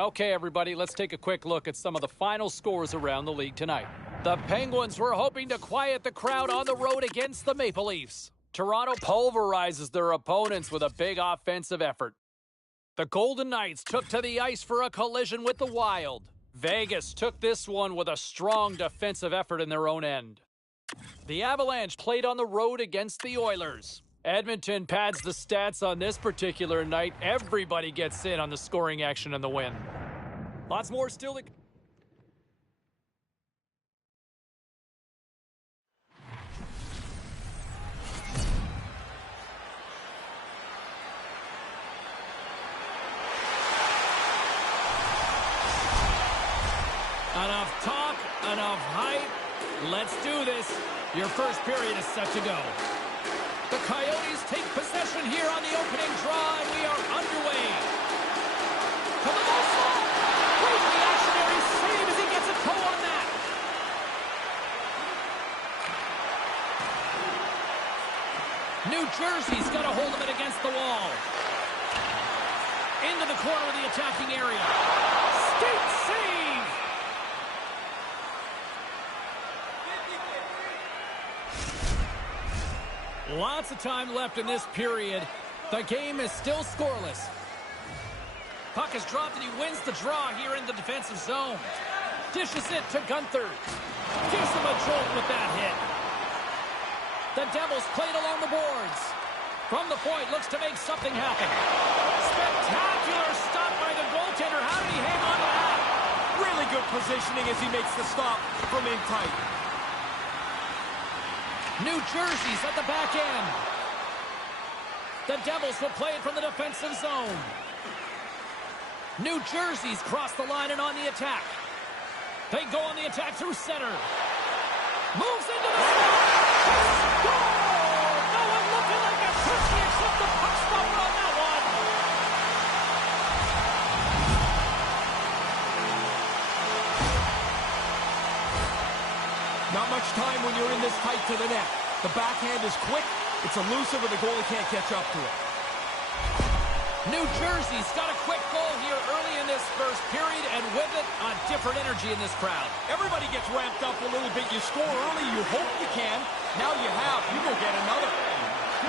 Okay, everybody, let's take a quick look at some of the final scores around the league tonight. The Penguins were hoping to quiet the crowd on the road against the Maple Leafs. Toronto pulverizes their opponents with a big offensive effort. The Golden Knights took to the ice for a collision with the Wild. Vegas took this one with a strong defensive effort in their own end. The Avalanche played on the road against the Oilers. Edmonton pads the stats on this particular night. Everybody gets in on the scoring action and the win. Lots more still to... Enough talk, enough hype. Let's do this. Your first period is set to go. The Coyotes take possession here on the opening draw, and we are underway. From the goal slot. Great reactionary save as he gets a toe on that. New Jersey's got a hold of it against the wall. Into the corner of the attacking area. Skate save. Lots of time left in this period. The game is still scoreless. Puck is dropped and he wins the draw here in the defensive zone. Dishes it to Gunther. Gives him a jolt with that hit. The Devils played along the boards. From the point, looks to make something happen. Spectacular stop by the goaltender. How did he hang on to that? Really good positioning as he makes the stop from in tight. New Jersey's at the back end. The Devils will play it from the defensive zone. New Jersey's crossed the line and on the attack. They go on the attack through center. Moves into the slot. Score! No one looking like a turkey except the puck stopper on that one. Not much time when you're in this tight to the net. The backhand is quick, it's elusive, and the goalie can't catch up to it. New Jersey's got a quick goal here early in this first period, and with it, a different energy in this crowd. Everybody gets ramped up a little bit. You score early, you hope you can. Now you have, you go get another.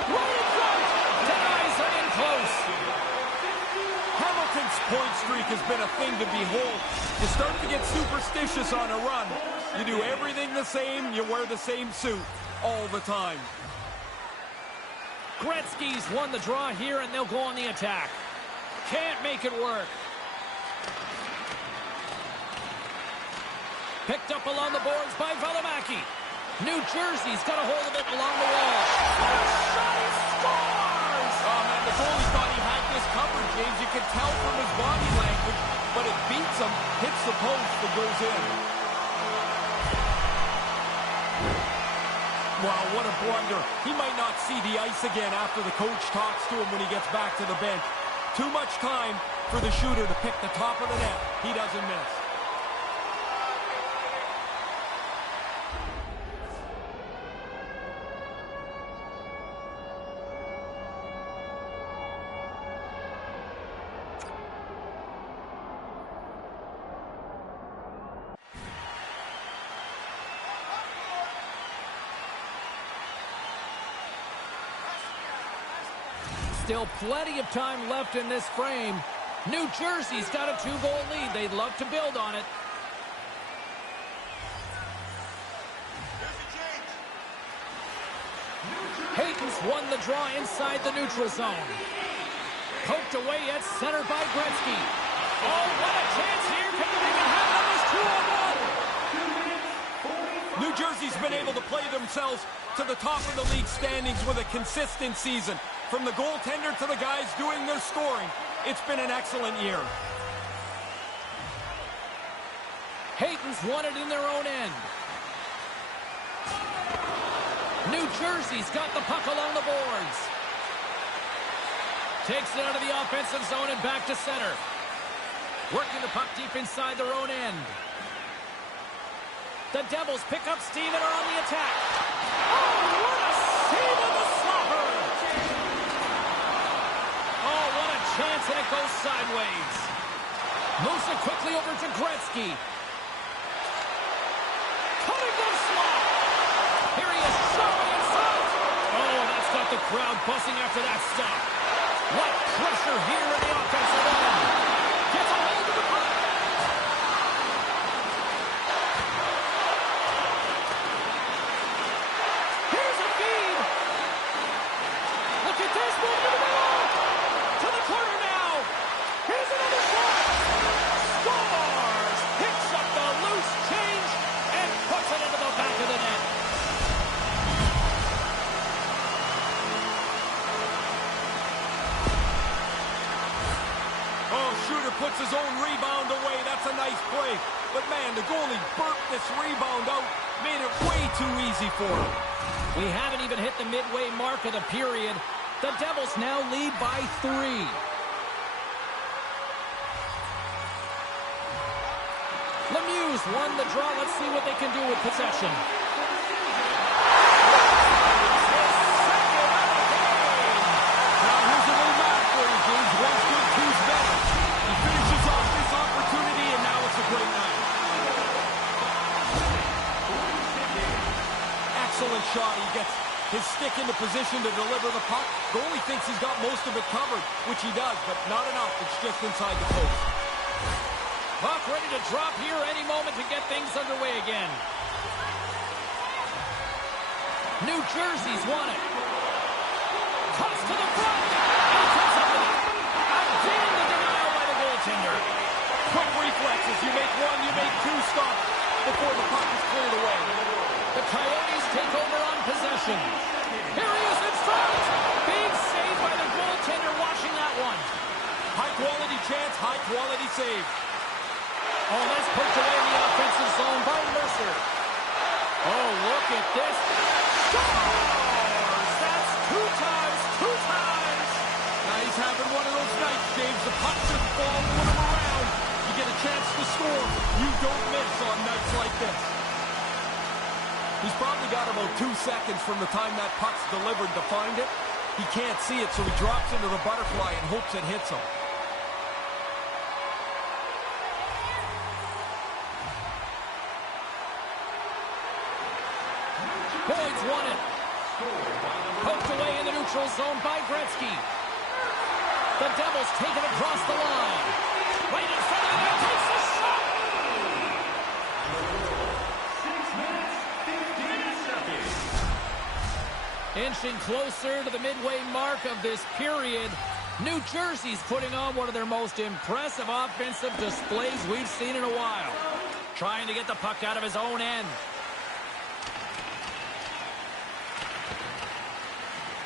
Right in front! Denies it in close. Hamilton's point streak has been a thing to behold. You start to get superstitious on a run. You do everything the same, you wear the same suit all the time. Gretzky's won the draw here, and they'll go on the attack. Can't make it work. Picked up along the boards by Valimaki. New Jersey's got a hold of it along the wall. Shot, he scores! Oh, man, the goalie thought he had this covered, James. You can tell from his body language, but it beats him, hits the post, and goes in. Wow, what a blunder. He might not see the ice again after the coach talks to him when he gets back to the bench. Too much time for the shooter to pick the top of the net. He doesn't miss. Still plenty of time left in this frame. New Jersey's got a 2-goal lead. They'd love to build on it. Hayton's won the draw inside the neutral zone. Poked away at center by Gretzky. Oh, what a chance here. Can they make it happen on this 2-on-1? New Jersey's been able to play themselves to the top of the league standings with a consistent season. From the goaltender to the guys doing their scoring, it's been an excellent year. Hayton's won it in their own end. New Jersey's got the puck along the boards. Takes it out of the offensive zone and back to center. Working the puck deep inside their own end. The Devils pick up steam and are on the attack. Oh, what a save on the slapper! Oh, what a chance, and it goes sideways. Moves it quickly over to Gretzky. Cutting the slot. Here he is, showing inside. Oh, that's got the crowd buzzing after that stop. What pressure here in the offensive end. Gets a hold of the puck. Here's a feed. Look at this, moving to the middle. To the corner now. Here's another shot. Scores. Picks up the loose change and puts it into the back of the net. Shooter puts his own rebound away. That's a nice play. But, man, the goalie burped this rebound out. Made it way too easy for him. We haven't even hit the midway mark of the period. The Devils now lead by 3. Lemieux won the draw. Let's see what they can do with possession. Now here's a little map for you, James. One's good, two's better. He finishes off this opportunity, and now it's a great night. Excellent shot. He gets his stick into position to deliver the puck. Goalie thinks he's got most of it covered, which he does, but not enough. It's just inside the post. Puck ready to drop here any moment to get things underway again. New Jersey's won it. Toss to the front. And he comes up with it. Again, the denial by the goaltender. Quick reflexes. You make one, you make two stops before the puck is cleared away. The Coyotes take over on possession. Here he is in front. Big save by the goaltender, watching that one. High quality chance, high quality save. Oh, that's poked away in the offensive zone by Mercer. Oh, look at this. Scores! That's two times. Now he's having one of those nights, James. The puck's just following him around. You get a chance to score. You don't miss on nights like this. He's probably got about 2 seconds from the time that puck's delivered to find it. He can't see it, so he drops into the butterfly and hopes it hits him. Boyd's won it. Poked away in the neutral zone by Gretzky. The Devils take it across the line. Right in front of the net, takes the shot. 6 minutes, 15 seconds. Inching closer to the midway mark of this period. New Jersey's putting on one of their most impressive offensive displays we've seen in a while. Trying to get the puck out of his own end.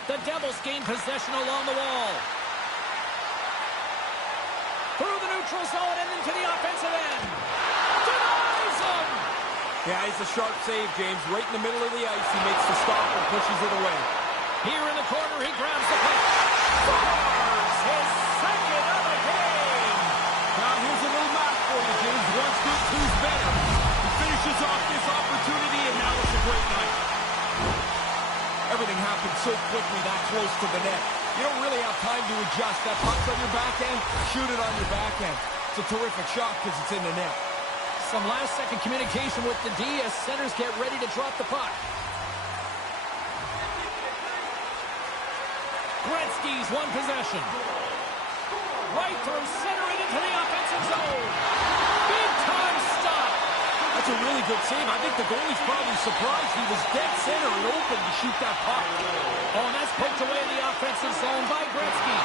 The Devils gain possession along the wall. Through the neutral zone and into the offensive end. Denies him! Yeah, it's a sharp save, James. Right in the middle of the ice, he makes the stop and pushes it away. Here in the corner, he grabs the puck. Scores his second of the game! Now here's a little map for you, James. One's good, two's better. He finishes off this opportunity, and now it's a great night. Everything happened so quickly that close to the net. You don't really have time to adjust. That puck's on your backhand, shoot it on your backhand. It's a terrific shot because it's in the net. Some last-second communication with the D as centers get ready to drop the puck. Gretzky's won possession. Right through center and into the offensive zone. Big-time stop. That's a really good save. I think the goalie's probably surprised he was dead center and open to shoot that puck. Oh, and that's poked away in the offensive zone by Gretzky.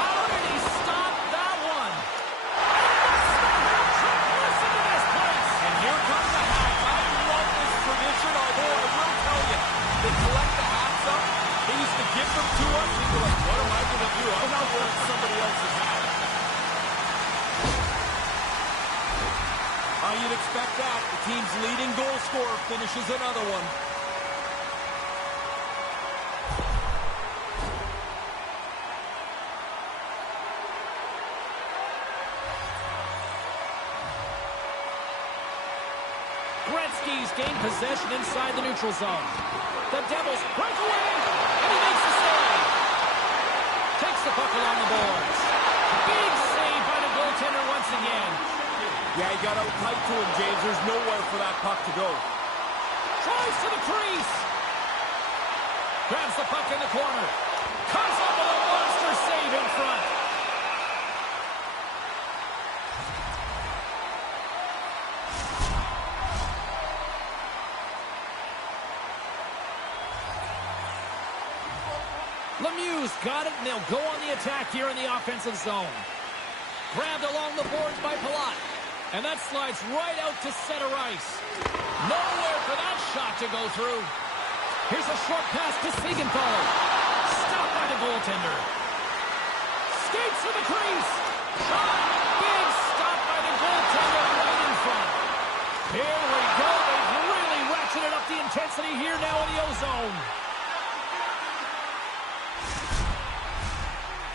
How did he stop that one? Listen to this place. And here comes the hats. I love this tradition, although I will tell you, they collect the hats up. They used to give them to us. We were like, what am I going to do? I'm not wearing somebody else's hat. You'd expect that. The team's leading goal scorer finishes another one. Gretzky's gained possession inside the neutral zone. The Devils break away, and he makes the save. Takes the puck along the boards. Big save by the goaltender once once again. Yeah, he got out tight to him, James. There's nowhere for that puck to go. Drives to the crease. Grabs the puck in the corner. Comes up with a monster save in front. Lemieux's got it, and they'll go on the attack here in the offensive zone. Grabbed along the boards by Palat. And that slides right out to center ice. Nowhere for that shot to go through. Here's a short pass to Siegenthaler. Stopped by the goaltender. Skates to the crease. Shot. Big stop by the goaltender right in front. Here we go. They've really ratcheted up the intensity here now in the O-zone.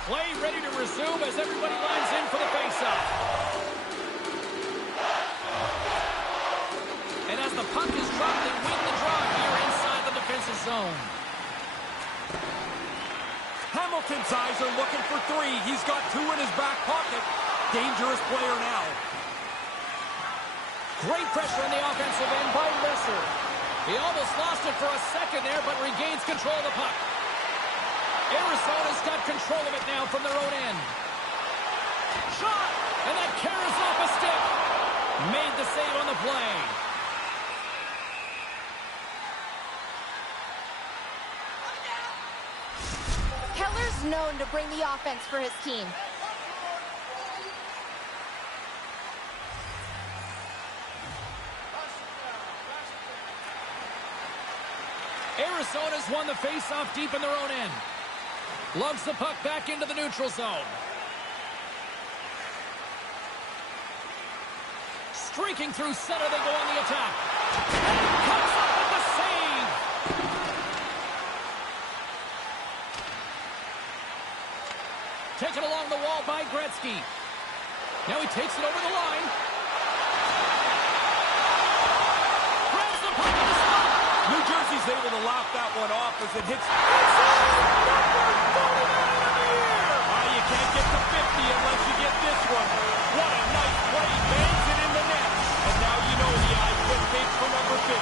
Play ready to resume as everybody lines in for the faceoff. And as the puck is dropped, they win the draw here inside the defensive zone. Hamilton's eyes are looking for three. He's got two in his back pocket. Dangerous player now. Great pressure on the offensive end by Messer. He almost lost it for a second there, but regains control of the puck. Arizona's got control of it now from their own end. Shot! And that carries off a stick. Made the save on the play. Keller's known to bring the offense for his team. Arizona's won the face-off deep in their own end. Lugs the puck back into the neutral zone. Streaking through center, they go on the attack. Comes up with the save. Taken along the wall by Gretzky. Now he takes it over the line. Grabs the puck in the slot. New Jersey's able to laugh that one off as it hits. You can't get to 50 unless you get this one. What a nice play. Bangs it in the net. And now you know the eyes put big for number 50.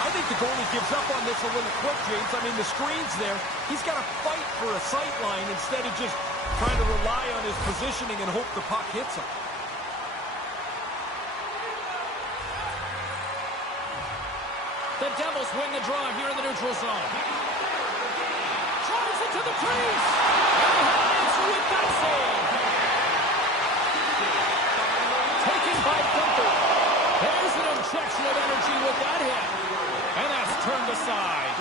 I think the goalie gives up on this a little quick, James. I mean, the screen's there. He's got to fight for a sight line instead of just trying to rely on his positioning and hope the puck hits him. The Devils win the draw here in the neutral zone. Drives it to the crease. And they have an answer with that save. Taken by Gunther. There's an injection of energy with that hit. And that's turned aside.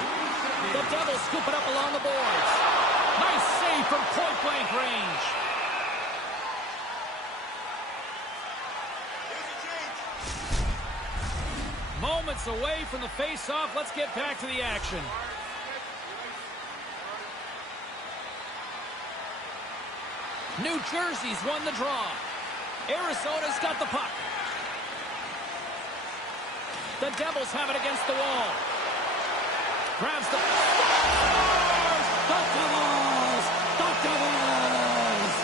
The Devils scoop it up along the boards. Nice save from point-blank range. Moments away from the face-off. Let's get back to the action. New Jersey's won the draw. Arizona's got the puck. The Devils have it against the wall. Grabs the... The Devils! The Devils!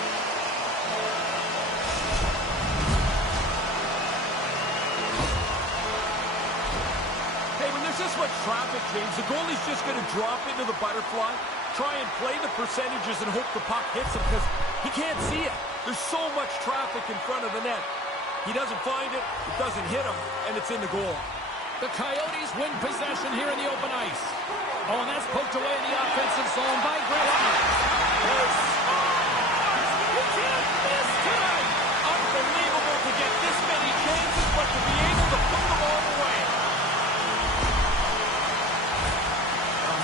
Hey, when there's this much traffic, James, the goalie's just going to drop into the butterfly, try and play the percentages and hope the puck hits him because he can't see it. There's so much traffic in front of the net. He doesn't find it, it doesn't hit him, and it's in the goal. The Coyotes win possession here in the open ice. Oh, and that's poked away in the offensive zone by Gretzky. He scores! He can't miss tonight! Unbelievable to get this many chances, but to be able to put them all away.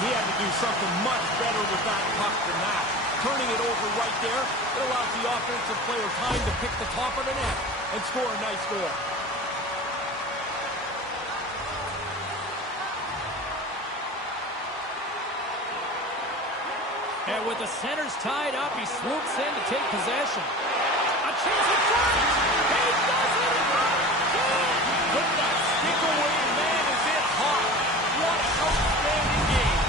He had to do something much better with that puck than that. Turning it over right there, it allows the offensive player time to pick the top of the net and score a nice goal. And with the centers tied up, he swoops in to take possession. A chance in front! He does it again! Put that stick away, man, is it hot. What an outstanding game.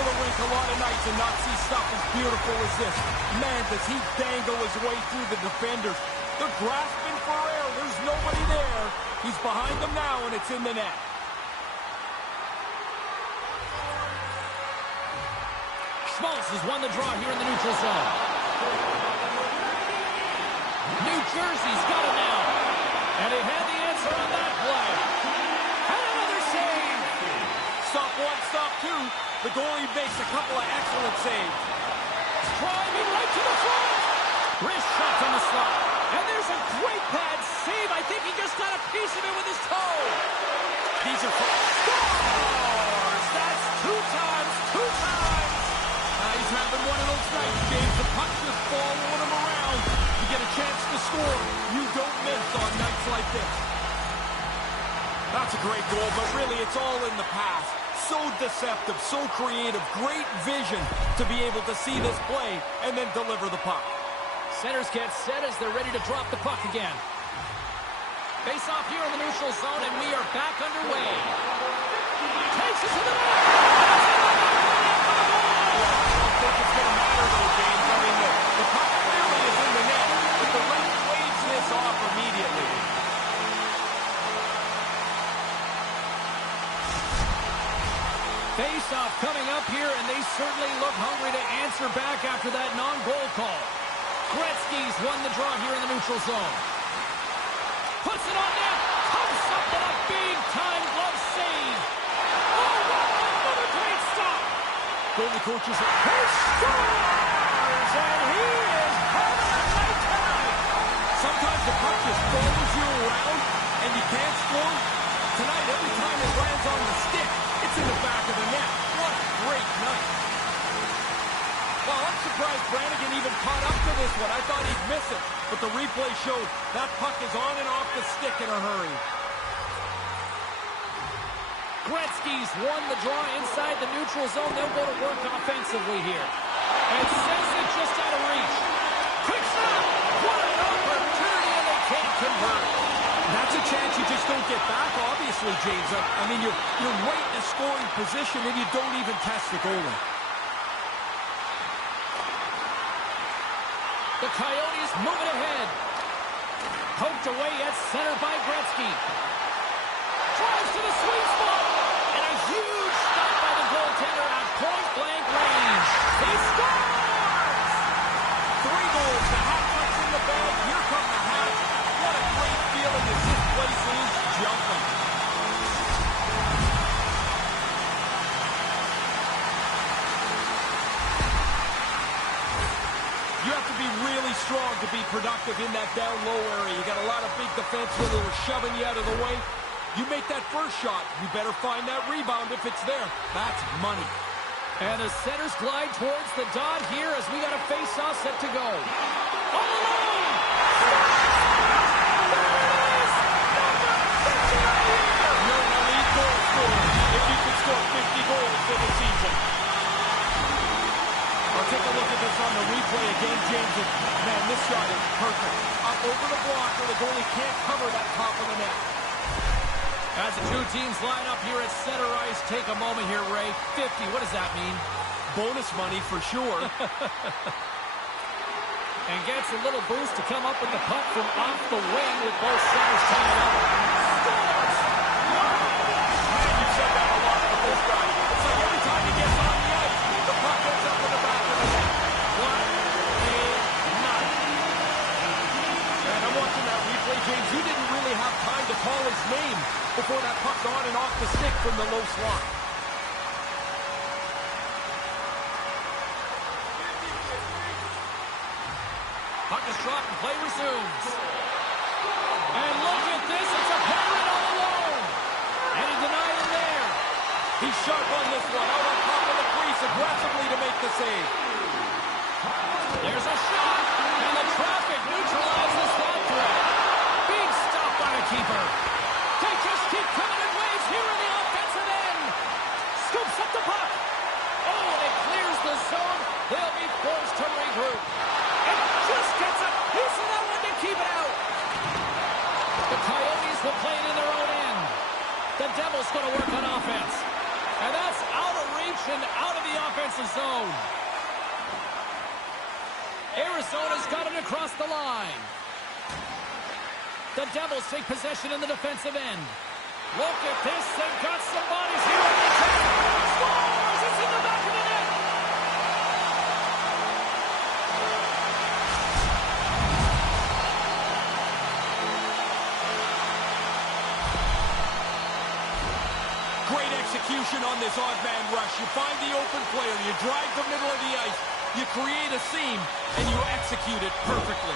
to the rink a lot of nights and not see stuff as beautiful as this. Man, does he dangle his way through the defenders. They're grasping for air. There's nobody there. He's behind them now, and it's in the net. Schmaltz has won the draw here in the neutral zone. New Jersey's got it now. And he had the answer on that play. And another save. Stop one, stop two. The goalie makes a couple of excellent saves. Driving right to the front. Wrist shot on the slot. And there's a great pad save. I think he just got a piece of it with his toe. These are scores. That's two times. He's having one of those nights, James. The puck just following him around. You get a chance to score. You don't miss on nights like this. That's a great goal, but really it's all in the past. So deceptive, so creative, great vision to be able to see this play and then deliver the puck. Centers get set as they're ready to drop the puck again. Face off here in the neutral zone, and we are back underway. Takes it to the net. I don't think it's going to matter, though, James. I mean, the puck clearly is in the net, but the ref waves this off immediately. Face-off coming up here, and they certainly look hungry to answer back after that non-goal call. Gretzky's won the draw here in the neutral zone. Puts it on net. Comes up with a big-time glove save. Oh, what a great stop. Goalie coaches He scores, and he is having a night tonight. sometimes the puck just follows you around and you can't score. Tonight, every time it lands on the stick, it's in the back of the net. What a great night. Well, I'm surprised Brannigan even caught up to this one. I thought he'd miss it, but the replay showed that puck is on and off the stick in a hurry. Gretzky's won the draw inside the neutral zone. They'll go to work offensively here. And sends it just out of reach. Quick shot! What an opportunity, and they can't convert. That's a chance you just don't get back, obviously, James. I mean, you're right in a scoring position, and you don't even test the goalie. The Coyotes moving ahead. Poked away at center by Gretzky. Drives to the sweet spot. And a huge stop by the goaltender at point-blank range. He scores! 3 goals. The hat-trick's in the bag. Here come the Hats. What a great feeling as this place is jumping. You have to be really strong to be productive in that down-low area. You got a lot of big defensemen who are shoving you out of the way. You make that first shot, you better find that rebound if it's there. That's money. And the centers glide towards the dot here as we got a face-off set to go. All alone! You're an elite goal scorer if you can score 50 goals in a season. I'll take a look at this on the replay again, James. Man, this shot is perfect. Up over the blocker, the goalie can't cover that top of the net. As the two teams line up here at center ice, take a moment here, Ray. 50, what does that mean? Bonus money for sure. And gets a little boost to come up with the puck from off the wing with both centers tying up. Scores! Man, you've said that a lot with this guy. It's like every time he gets on the ice, the puck ends up in the back of the net. What a night. And I'm watching that replay, James. You didn't really have time to call his name before that puck's on and off the stick from the low slot. Puck is dropped and play resumes. And look at this, it's a pirate all alone. And he denied him there. He's sharp on this one, out on top of the crease aggressively to make the save. There's a shot, and the traffic neutralizes that threat. Big stop by a keeper. They just keep coming in waves here in the offensive end. Scoops up the puck. Oh, and it clears the zone. They'll be forced to regroup. And just gets a piece of that one to keep it out. The Coyotes will play it in their own end. The Devils going to work on offense. And that's out of reach. reach and out of the offensive zone. Arizona's got it across the line. The Devils take possession in the defensive end. Look at this. They've got some bodies here on the attack. Scores! It's in the back of the net. Great execution on this odd-man rush. You find the open player. You drive the middle of the ice. You create a seam, and you execute it perfectly.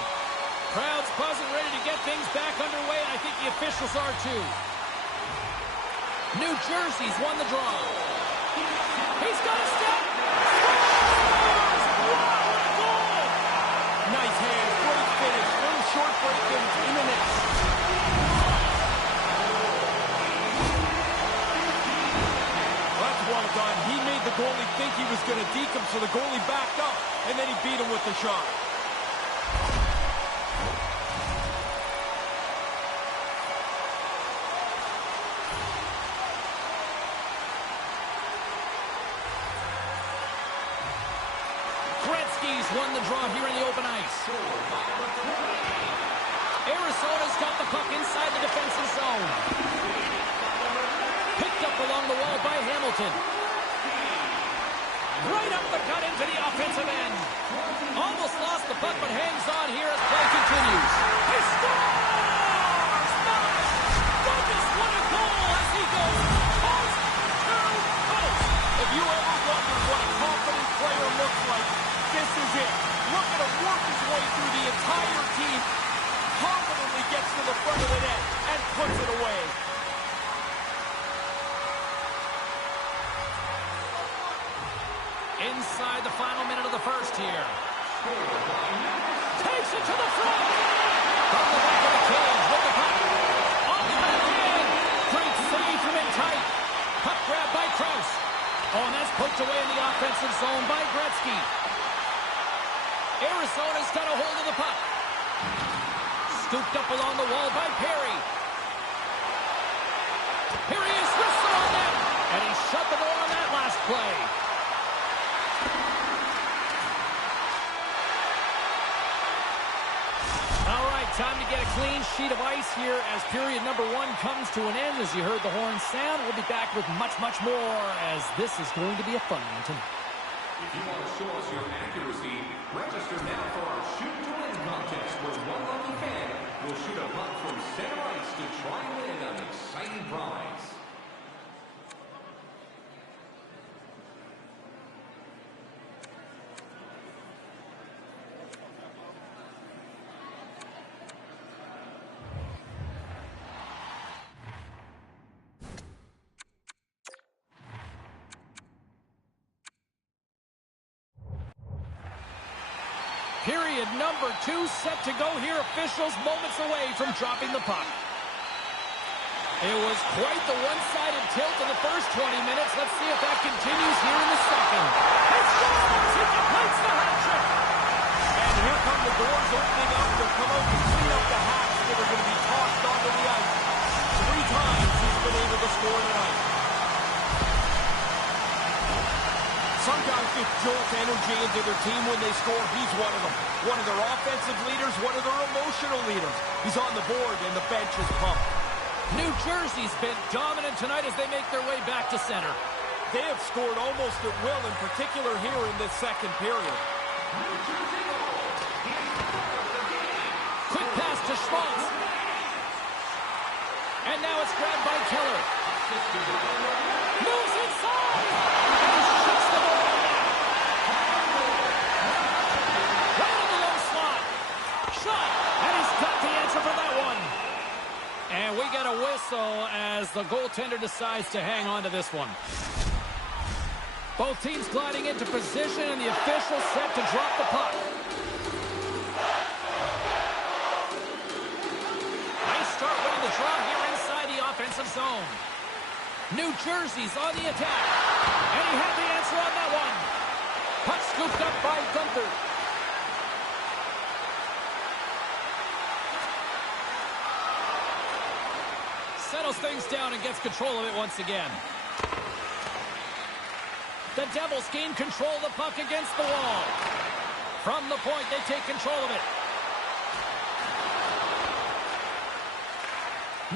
Crowd's buzzing, ready to get things back underway, and I think the officials are too. New Jersey's won the draw. He's got a step. Scores! What a goal! Nice hands, great finish, little short break in the net. That's well done. He made the goalie think he was going to deke him, so the goalie backed up, and then he beat him with the shot. Won the draw here in the open ice. Arizona's got the puck inside the defensive zone. Picked up along the wall by Hamilton. Right up the gut into the offensive end. Almost lost the puck, but hangs on here as play continues. He scores! My goodness, what a goal as he goes post to post. If you ever wondered what a confident player looks like, this is it. Look at him work his way through the entire team, confidently gets to the front of the net, and puts it away. Inside the final minute of the first here. Takes it to the front. From the back of the cage with the puck. On the backhand. Great save from in tight. Puck grab by Krause. Oh, and that's poked away in the offensive zone by Gretzky. Arizona's got a hold of the puck. Scooped up along the wall by Perry. Here he is, whistle on that. And he shut the door on that last play. All right, time to get a clean sheet of ice here as period number 1 comes to an end. As you heard the horn sound, we'll be back with much, much more as this is going to be a fun one tonight. If you want to show us your accuracy, register now for our Shoot to Win contest where one lucky fan will shoot a puck from center ice to try and win an exciting prize. Period number 2 set to go here. Officials moments away from dropping the puck. It was quite the one-sided tilt in the first 20 minutes. Let's see if that continues here in the second. He scores! He completes the hat trick! And here come the doors opening up to come out and clean up the hats that are going to be tossed onto the ice. 3 times he's been able to score tonight. Some guys get jolt energy into their team when they score. He's one of them. One of their offensive leaders, one of their emotional leaders. He's on the board and the bench is pumped. New Jersey's been dominant tonight as they make their way back to center. They have scored almost at will, in particular here in this second period. Quick pass to Schmaltz. And now it's grabbed by Keller. Moves inside. And shuts the door on that. Right in the low slot. Shot. And he's got the answer for that one. And we get a whistle as the goaltender decides to hang on to this one. Both teams gliding into position, and the official set to drop the puck. Nice start winning the draw here inside the offensive zone. New Jersey's on the attack. And he had the answer on that one. Puck scooped up by Gunther. Settles things down and gets control of it once again. The Devils gain control of the puck against the wall. From the point, they take control of it.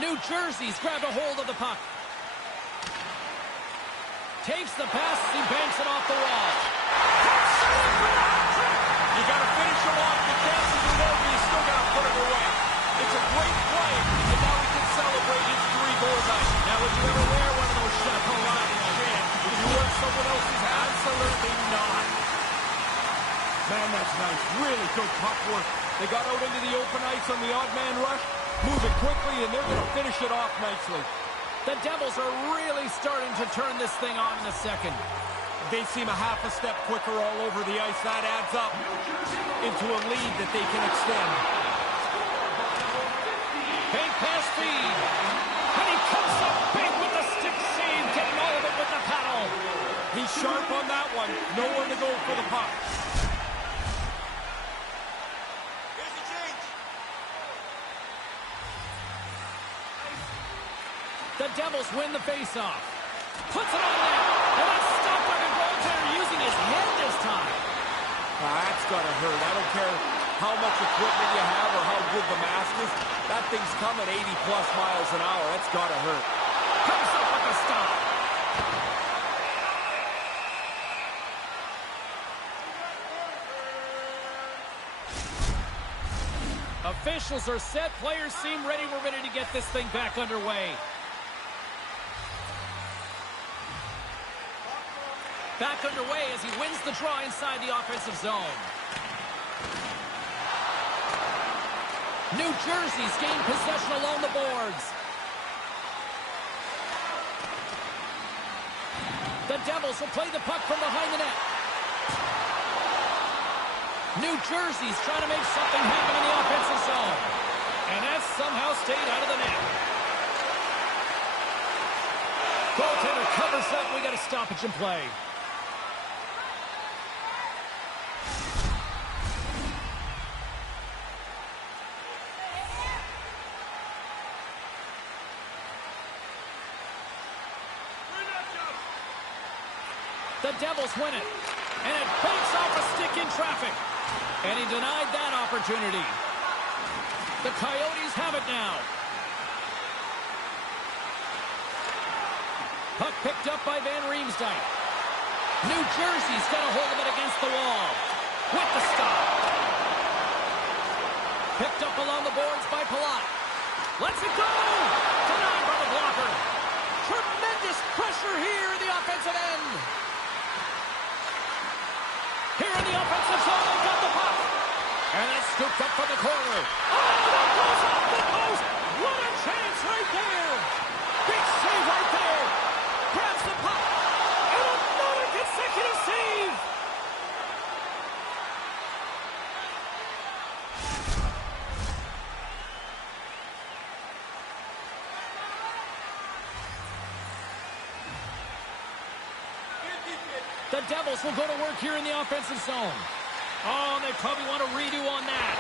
New Jersey's grabbed a hold of the puck. Takes the pass as he banks it off the wall. You got to finish him off. The chances are there, but you still got to put it away. It's a great play, and now we can celebrate his 3-goal night. Now, would you ever wear one of those shots? Oh, not a chance. Would you wear someone else's? Absolutely not. Man, that's nice. Really good puck work. They got out into the open ice on the odd man rush, moving quickly, and they're going to finish it off nicely. The Devils are really starting to turn this thing on in the second. They seem a half a step quicker all over the ice. That adds up into a lead that they can extend. Bank pass feed. And he comes up big with the stick save, getting all of it with the paddle. He's sharp on that one. Nowhere to go for the puck. Here's the change. The Devils win the faceoff. Puts it on there. And that's stopped by the goaltender using his head this time. That's got to hurt. I don't care how much equipment you have or how good the mask is. That thing's coming 80-plus miles an hour. That's got to hurt. Comes up with the stop. Officials are set. Players seem ready. We're ready to get this thing back underway. Back underway as he wins the draw inside the offensive zone. New Jersey's gained possession along the boards. The Devils will play the puck from behind the net. New Jersey's trying to make something happen in the offensive zone. And that somehow stayed out of the net. Goaltender covers up. We got a stoppage in play. The Devils win it. And it banks off a stick in traffic. And he denied that opportunity. The Coyotes have it now. Puck picked up by Van Riemsdyk. New Jersey's got a hold of it against the wall. With the stop. Picked up along the boards by Palat. Lets it go! Denied by the blocker. Tremendous pressure here in the offensive end. Here in the offensive zone, they've got the puck. And it's scooped up from the corner. Oh, that goes off the post. What a chance right there. Big save right there. Grabs the puck. And another consecutive save. The Devils will go to work here in the offensive zone. Oh, and they probably want a redo on that.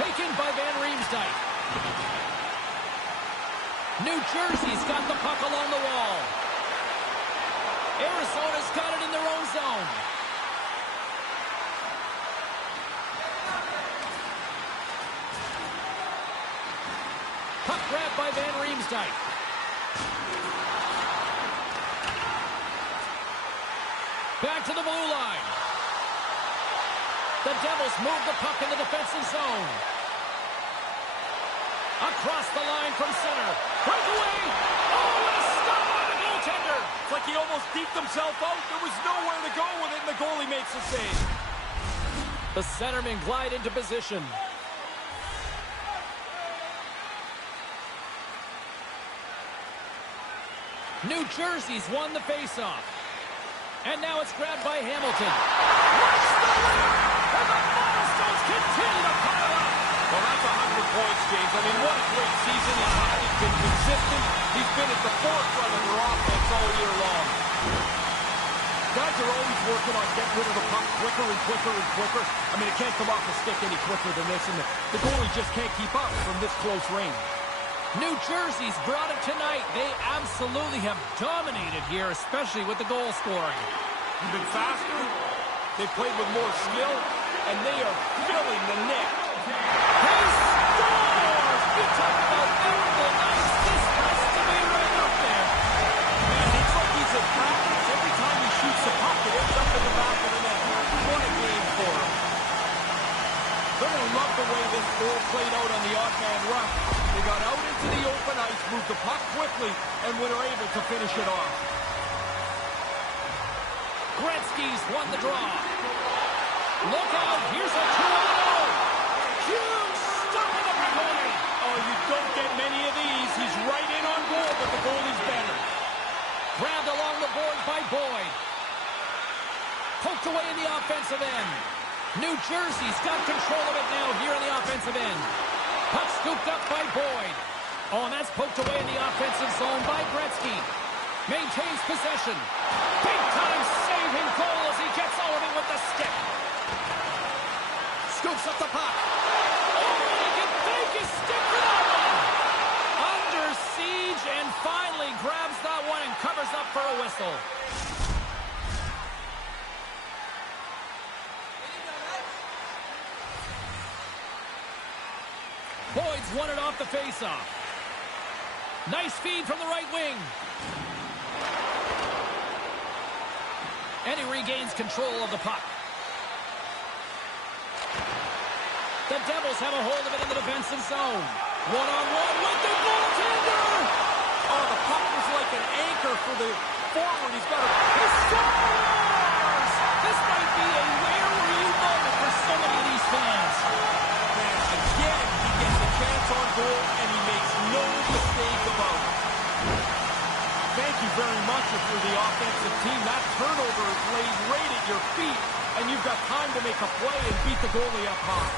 Taken by Van Riemsdyk. New Jersey's got the puck along the wall. Arizona's got it in their own zone. Puck grabbed by Van Riemsdyk. Back to the blue line. The Devils move the puck in the defensive zone. Across the line from center. Breakaway. Oh, what a stop by the goaltender. It's like he almost deked himself out. There was nowhere to go with it, and the goalie makes the save. The centermen glide into position. New Jersey's won the faceoff. And now it's grabbed by Hamilton. Watch the winner! And the milestones continue to pile up. Well, that's 100 points, James. I mean, what a great season. He's been consistent. He's been at the forefront of their offense all year long. Guys are always working on getting rid of the puck quicker and quicker and quicker. I mean, it can't come off the stick any quicker than this, and the goalie just can't keep up from this close range. New Jersey's brought it tonight. They absolutely have dominated here, especially with the goal scoring. You've been faster, they played with more skill, and they are filling the net. He scores! You talk about memorable nights. This has to be right up there. Man, it's like he's at practice. Every time he shoots the puck, it ends up in the back of the net. What a game for him. They're going to love the way this goal played out on the odd-man rush. They got out into the open ice, moved the puck quickly, and were able to finish it off. Gretzky's won the draw. Look out, here's a 2-0. Huge stop in the breakaway. Oh, you don't get many of these. He's right in on goal, but the goalie's better. Grabbed along the boards by Boyd. Poked away in the offensive end. New Jersey's got control of it now here in the offensive end. Puck scooped up by Boyd. Oh, and that's poked away in the offensive zone by Gretzky. Maintains possession. Big-time saving goal as he gets all of it with the stick. Scoops up the puck. Oh, he can fake his stick for that one. Under siege and finally grabs that one and covers up for a whistle. Boyd's won it off the faceoff. Nice feed from the right wing. And he regains control of the puck. The Devils have a hold of it in the defensive zone. One-on-one with the goaltender. Oh, the puck was like an anchor for the forward. He's got a... He scores! This might be a rare real moment for so many of these fans. Man, again, he gets a chance on goal, and he makes no mistake about it. Thank you very much if you're the offensive team. That turnover is laid right at your feet, and you've got time to make a play and beat the goalie up high.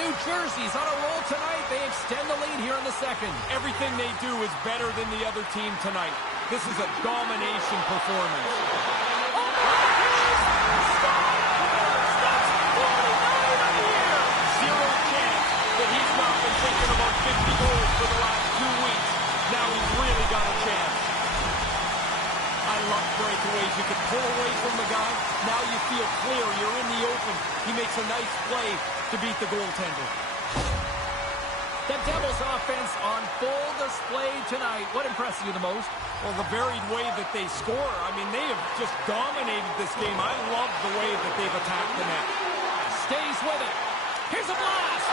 New Jersey's on a roll tonight. They extend the lead here in the second. Everything they do is better than the other team tonight. This is a domination performance. Zero chance that he's not been thinking about 50 goals for the last 2 weeks. Now he's really got a chance. I love breakaways. You can pull away from the guy. Now you feel clear. You're in the open. He makes a nice play to beat the goaltender. The Devils' offense on full display tonight. What impressed you the most? Well, the varied way that they score. I mean, they have just dominated this game. I love the way that they've attacked the net. Stays with it. Here's a blast.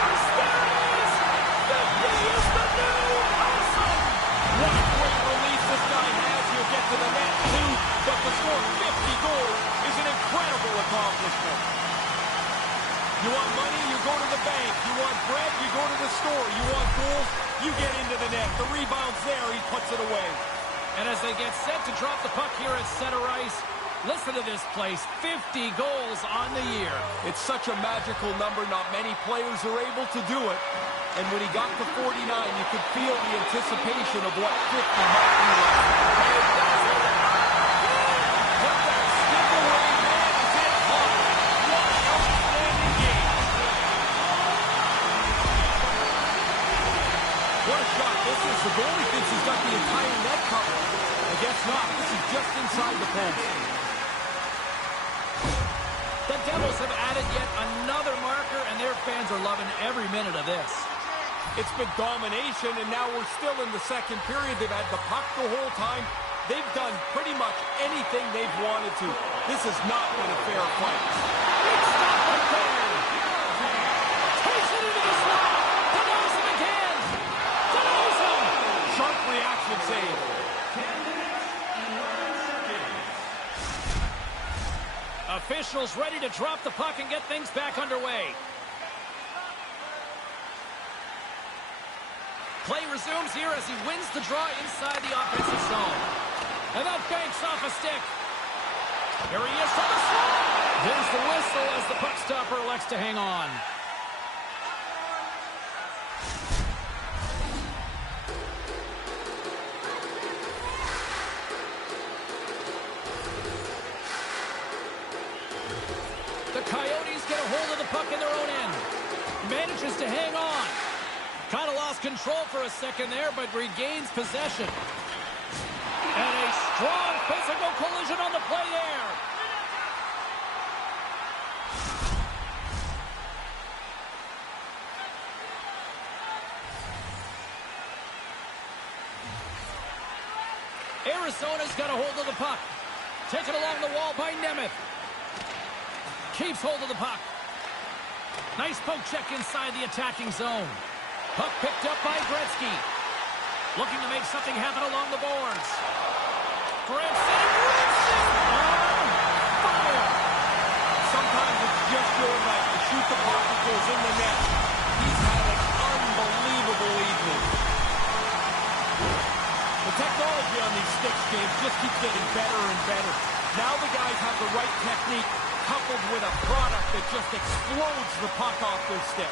Scores! There it is! 50 is the new awesome! What a great release this guy has. He'll get to the net, too. But to score 50 goals is an incredible accomplishment. You want money, you go to the bank. You want bread, you go to the store. You want goals, you get into the net. The rebound's there, he puts it away. And as they get set to drop the puck here at center ice, listen to this place, 50 goals on the year. It's such a magical number, not many players are able to do it. And when he got to 49, you could feel the anticipation of what 50 might be like. He does it again! Put that stick away, man, it's in hot. What an outstanding game. What a shot this is. The goalie thinks he's got the entire net covered. I guess not. This is just inside the post. The Devils have added yet another marker, and their fans are loving every minute of this. It's been domination, and now we're still in the second period. They've had the puck the whole time. They've done pretty much anything they've wanted to. This has not been a fair fight. Big stop right there. Takes it into the slot. Denies him again. Denies him. Sharp reaction save. Officials ready to drop the puck and get things back underway. Play resumes here as he wins the draw inside the offensive zone. And that banks off a stick. Here he is from the slot. There's the whistle as the puck stopper elects to hang on. The Coyotes get a hold of the puck in their own end. Manages to hang on. Kind of lost control for a second there, but regains possession. And a strong physical collision on the play there. Arizona's got a hold of the puck. Taken along the wall by Nemeth. Keeps hold of the puck. Nice poke check inside the attacking zone. Puck picked up by Gretzky. Looking to make something happen along the boards. Grimson on fire. Sometimes it's just your night to shoot the puck that goes in the net. He's had an unbelievable evening. The technology on these sticks games just keeps getting better and better. Now the guys have the right technique coupled with a product that just explodes the puck off their stick.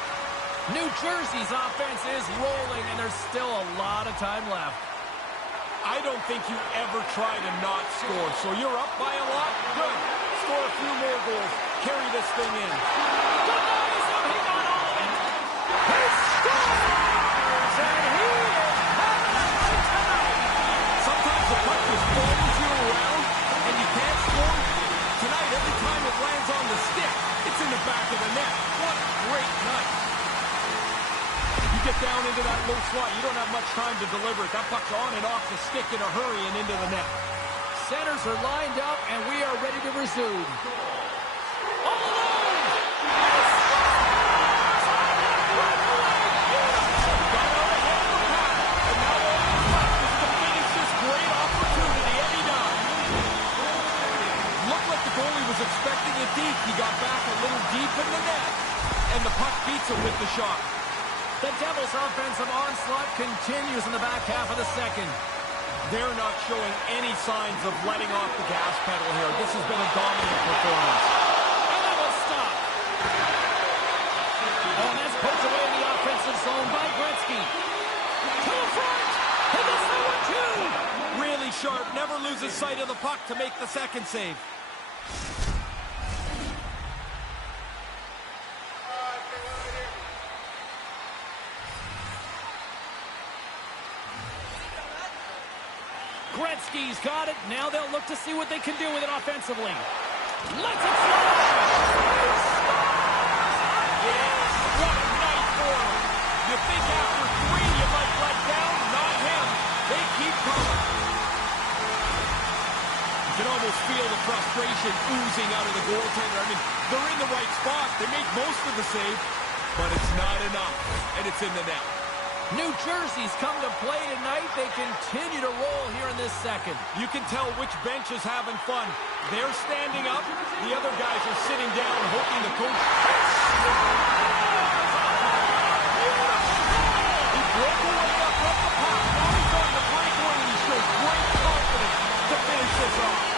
New Jersey's offense is rolling, and there's still a lot of time left. I don't think you ever try to not score. So you're up by a lot? Good. Score a few more goals. Carry this thing in. Denies him. He got all of it. He scores! And he is having a night tonight. Sometimes the puck just follows you around, and you can't score. Tonight, every time it lands on the stick, it's in the back of the net. What a great night. You get down into that low slot, you don't have much time to deliver it. That puck's on and off the stick in a hurry and into the net. Centers are lined up, and we are ready to resume. All alone! He scores! On that breakaway! Beautiful! Got out ahead of the pack, and now all that's left is to finish this great opportunity, and he does. Looked like the goalie was expecting it deep. He got back a little deep in the net, and the puck beats him with the shot. The Devils' offensive onslaught continues in the back half of the second. They're not showing any signs of letting off the gas pedal here. This has been a dominant performance. And that will stop. Oh, and that's poked away in the offensive zone by Gretzky. To the front. He gets that one too. Really sharp. Never loses sight of the puck to make the second save. Gretzky's got it. Now they'll look to see what they can do with it offensively. Let's it fly! Yes! What a night for him! You think after three you might let down? Not him. They keep coming. You can almost feel the frustration oozing out of the goaltender. I mean, they're in the right spot. They make most of the save, but it's not enough, and it's in the net. New Jersey's come to play tonight. They continue to roll here in this second. You can tell which bench is having fun. They're standing up. The other guys are sitting down, hoping the coach... He broke away up from the puck. Now he's on the breakaway, and he shows great confidence to finish this off.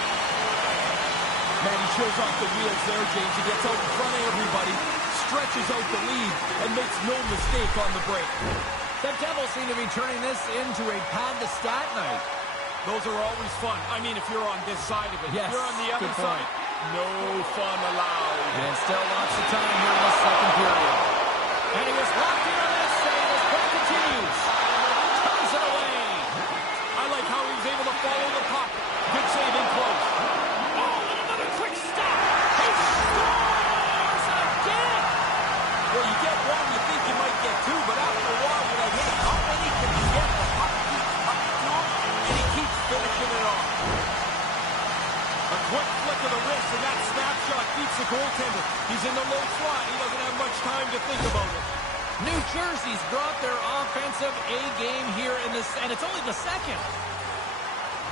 Man, he shows off the wheels there, James. He gets out in front of everybody, stretches out the lead, and makes no mistake on the break. The Devils seem to be turning this into a pad-to-stat night. Those are always fun. I mean, if you're on this side of it. Yes, if you're on the other good side, no fun allowed. And still lots of time here in the second period. And he was locked in on that save as play continues. Turns it away. I like how he was able to follow the puck. Good save in close. Oh, and another quick stop. He scores again. Well, you get one, you think you might get two, but after a while, you're like, hey, how many can you get? The puck keeps coming to him, and he keeps finishing it off. A quick flick of the wrist, and that snapshot beats the goaltender. He's in the low slot. He doesn't have much time to think about it. New Jersey's brought their offensive A-game here in this, and it's only the second.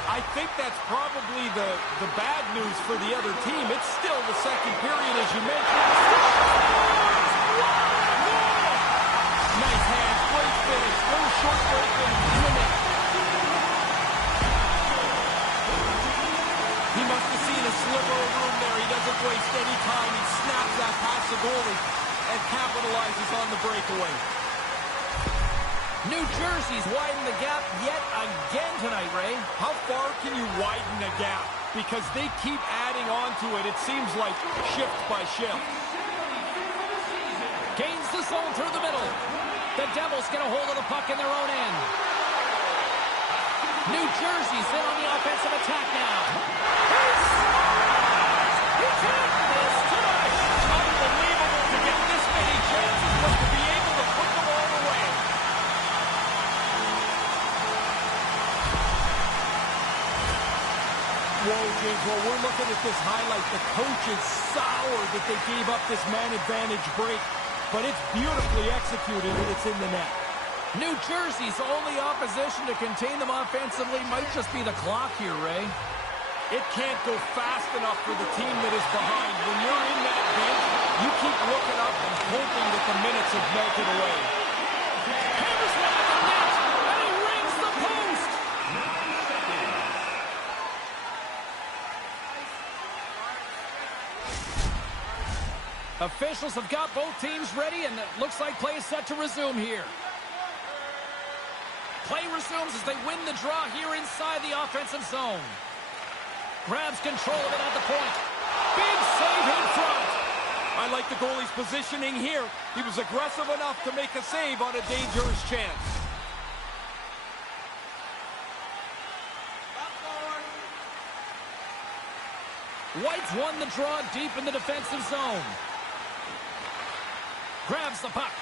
I think that's probably the bad news for the other team. It's still the second period, as you mentioned. Nice hands, great finish, little short break in the net. He must have seen a sliver of room there. He doesn't waste any time. He snaps that past the goalie and capitalizes on the breakaway. New Jersey's widened the gap yet again tonight, Ray. How far can you widen a gap? Because they keep adding on to it. It seems like shift by shift. Gains the zone through the middle. The Devils get a hold of the puck in their own end. New Jersey's in on the offensive attack now. He can't miss tonight. Unbelievable to get this many chances, but to be able to put them all away. Whoa, James, while we're looking at this highlight, the coach is sour that they gave up this man advantage break, but it's beautifully executed and it's in the net. New Jersey's only opposition to contain them offensively might just be the clock here, Ray. It can't go fast enough for the team that is behind. When you're in that bench, you keep looking up and hoping that the minutes have melted away. Hammers one at the net, and he rings the post. Officials have got both teams ready, and it looks like play is set to resume here. Play resumes as they win the draw here inside the offensive zone. Grabs control of it at the point. Big save in front. I like the goalie's positioning here. He was aggressive enough to make a save on a dangerous chance. White's won the draw deep in the defensive zone. Grabs the puck.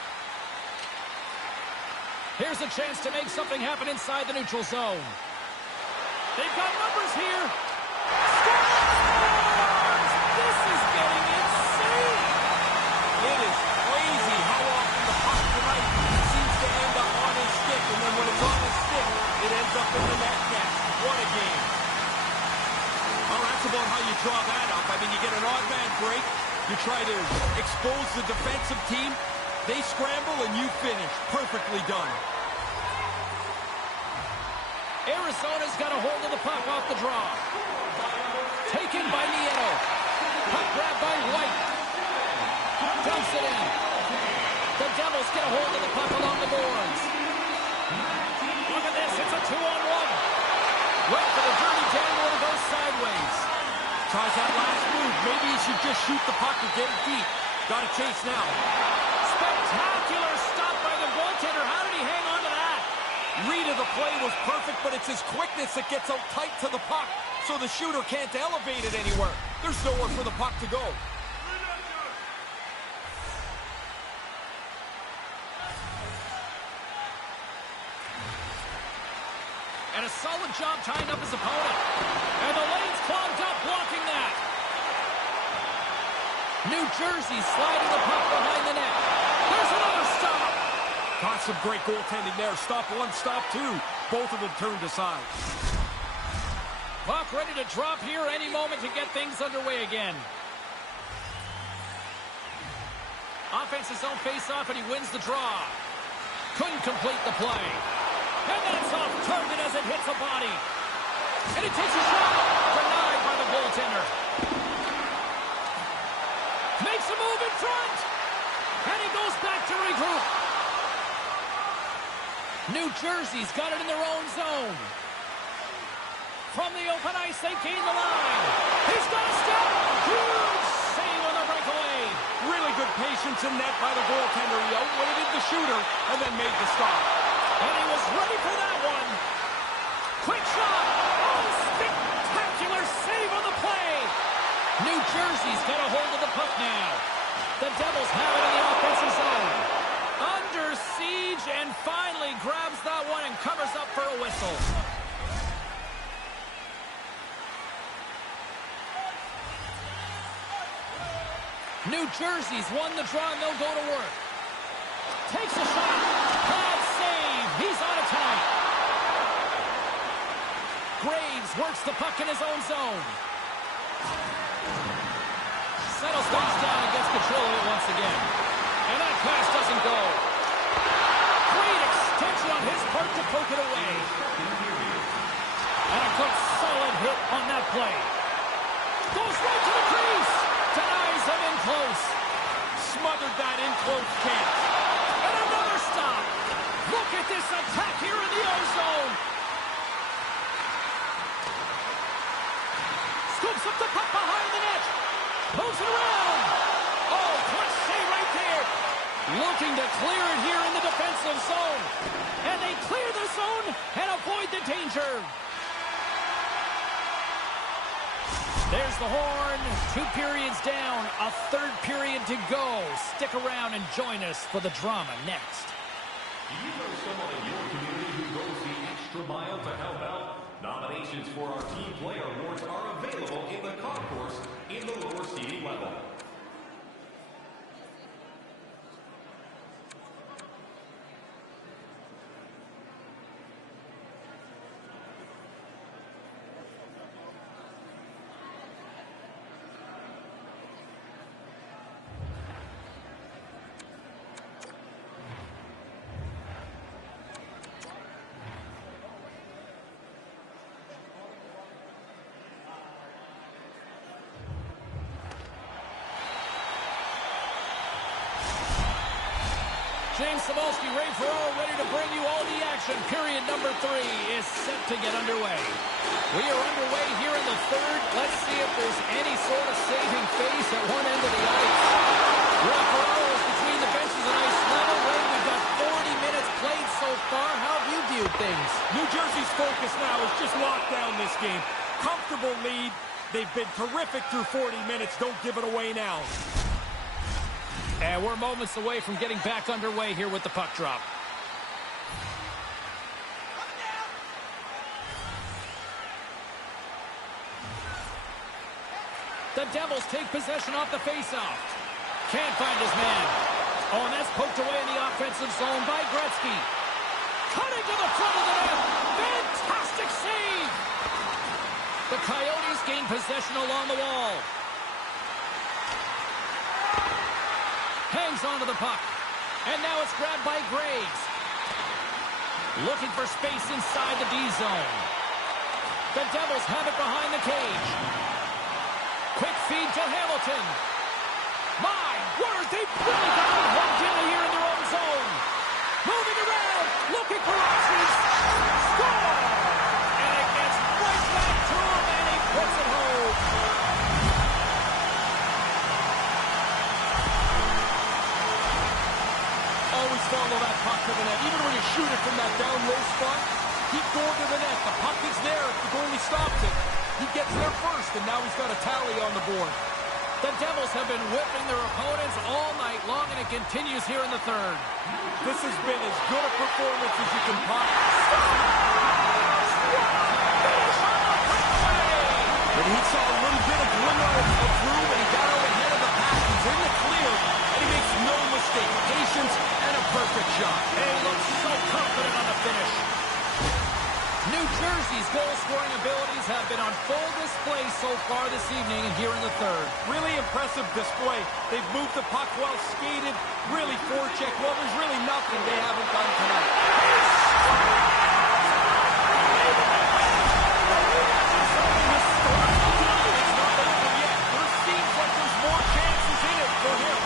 Here's a chance to make something happen inside the neutral zone. They've got numbers here. Scores! This is getting insane. It is crazy how often the puck tonight seems to end up on his stick, and then when it's on his stick, it ends up in the net next. What a game. Well, that's about how you draw that up. I mean, you get an odd man break. You try to expose the defensive team. They scramble and you finish. Perfectly done. Arizona's got a hold of the puck off the draw. Taken by Nieto. Puck grabbed by White. Dumps it in. The Devils get a hold of the puck along the boards. Look at this. It's a 2-on-1. Wait for the dirty dangle to go sideways. Tries that last move. Maybe he should just shoot the puck or get it deep. Got to chase now. Spectacular stop by the goaltender. How did he hang on to that? Read of the play was perfect, but it's his quickness that gets out tight to the puck, so the shooter can't elevate it anywhere. There's nowhere for the puck to go. And a solid job tying up his opponent. And the lane's clogged up, blocking that. New Jersey sliding the puck behind the net. There's another stop. Got some great goaltending there. Stop one, stop two. Both of them turned aside. Puck ready to drop here any moment to get things underway again. Offense's own face-off, and he wins the draw. Couldn't complete the play. And that's off target as it hits a body. And he takes a shot. Denied by the goaltender. Makes a move in front. And he goes back to regroup. New Jersey's got it in their own zone. From the open ice, they gain the line. He's got a step. Huge save on the breakaway. Really good patience in net by the goaltender. He outwitted the shooter and then made the stop. And he was ready for that one. Quick shot. Oh, spectacular save on the play. New Jersey's got a hold of the puck now. The Devils have it in the offensive zone. Under siege, and finally grabs that one and covers up for a whistle. New Jersey's won the draw, and they'll go to work. Takes a shot. Bad save. He's out of time. Graves works the puck in his own zone. Settles things down and gets control of it once again. And that pass doesn't go. Great extension on his part to poke it away. And a good solid hit on that play. Goes right to the crease. Denies him in close. Smothered that in close chance. And another stop. Look at this attack here in the O-zone. Scoops up the puck behind the net. Moves it around. Oh, clutch save right there. Looking to clear it here in the defensive zone. And they clear the zone and avoid the danger. There's the horn. 2 periods down. A third period to go. Stick around and join us for the drama next. Do you know someone in your community who goes the extra mile to help out? Nominations for our Team Player Awards are available in the concourse in the lower seating level. James Cebulski, Ray Ferraro ready to bring you all the action. Period number 3 is set to get underway. We are underway here in the third. Let's see if there's any sort of saving face at one end of the ice. Ray Ferraro is between the benches and ice level. Ray, we've got 40 minutes played so far. How have you viewed things? New Jersey's focus now is just lock down this game. Comfortable lead. They've been terrific through 40 minutes. Don't give it away now. And we're moments away from getting back underway here with the puck drop. The Devils take possession off the faceoff. Can't find his man. Oh, and that's poked away in the offensive zone by Gretzky. Cutting to the front of the net. Fantastic save. The Coyotes gain possession along the wall. Hangs onto the puck. And now it's grabbed by Graves. Looking for space inside the D zone. The Devils have it behind the cage. Quick feed to Hamilton. My word, they've really got it hooked in here in their own zone. Moving around, looking for options. Score! And it gets right back to him, and he puts it home. Always follow that puck to the net. Even when you shoot it from that down low spot, keep going to the net. The puck is there if the goalie stops it. He gets there first, and now he's got a tally on the board. The Devils have been whipping their opponents all night long, and it continues here in the third. This has been as good a performance as you can But he saw a little bit of glimmer of room, and he got out ahead of the pass. He's in the clear, and he makes no mistake. Patience and a perfect shot. And he looks so confident on the finish. New Jersey's goal-scoring abilities have been on full display so far this evening and here in the third. Really impressive display. They've moved the puck well, skated, really forecheck. Well, there's really nothing they haven't done tonight. It's not over yet. There seems like there's more chances in it for him.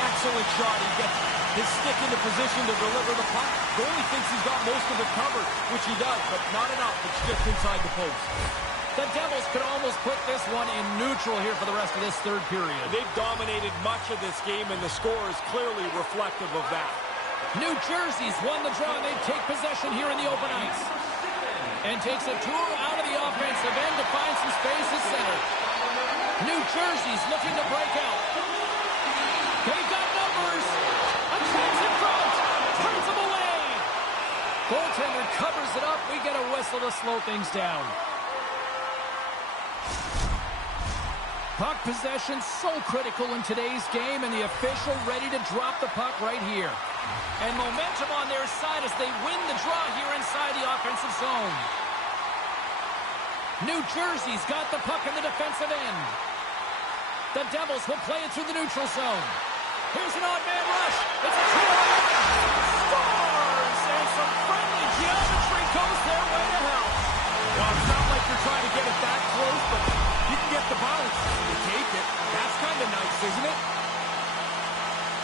Excellent shot. He gets his stick into position to deliver the puck. Goalie thinks he's got most of it covered, which he does, but not enough. It's just inside the post. The Devils could almost put this one in neutral here for the rest of this third period. They've dominated much of this game, and the score is clearly reflective of that. New Jersey's won the draw, and they take possession here in the open ice. And takes a tour out of the offensive end to find some space at center. New Jersey's looking to break out. They've got numbers. A chance in front. Turns them away. Goaltender covers it up. We get a whistle to slow things down. Puck possession so critical in today's game, and the official ready to drop the puck right here. And momentum on their side as they win the draw here inside the offensive zone. New Jersey's got the puck in the defensive end. The Devils will play it through the neutral zone. Here's an odd man rush. It's a 2-on-1. Scores! And some friendly geometry goes their way to help. Well, it's not like you're trying to get it that close, but you can get the bounce. You take it. That's kind of nice, isn't it?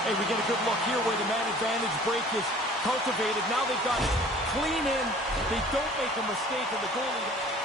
Hey, we get a good look here where the man advantage break is cultivated. Now they've got it clean in. They don't make a mistake, and the goalie...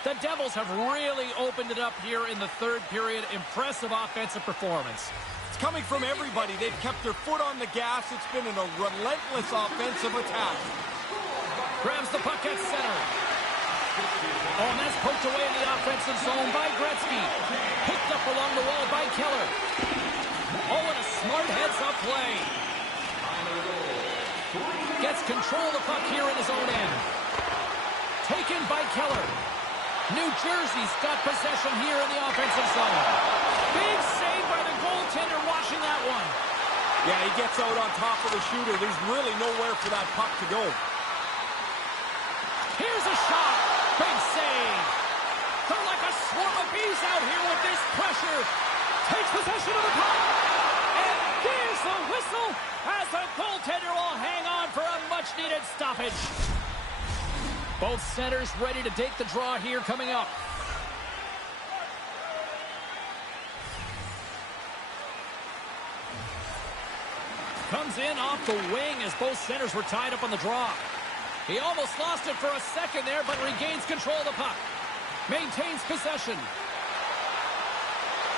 The Devils have really opened it up here in the third period. Impressive offensive performance. It's coming from everybody. They've kept their foot on the gas. It's been a relentless offensive attack. Grabs the puck at center. Oh, and that's poked away in the offensive zone by Gretzky. Picked up along the wall by Keller. Oh, and a smart heads-up play. Gets control of the puck here in his own end. Taken by Keller. New Jersey's got possession here in the offensive zone. Big save by the goaltender watching that one. Yeah, he gets out on top of the shooter. There's really nowhere for that puck to go. Here's a shot. Big save. They're like a swarm of bees out here with this pressure. Takes possession of the puck. And there's the whistle as the goaltender will hang on for a much-needed stoppage. Both centers ready to take the draw here coming up. Comes in off the wing as both centers were tied up on the draw. He almost lost it for a second there, but regains control of the puck. Maintains possession.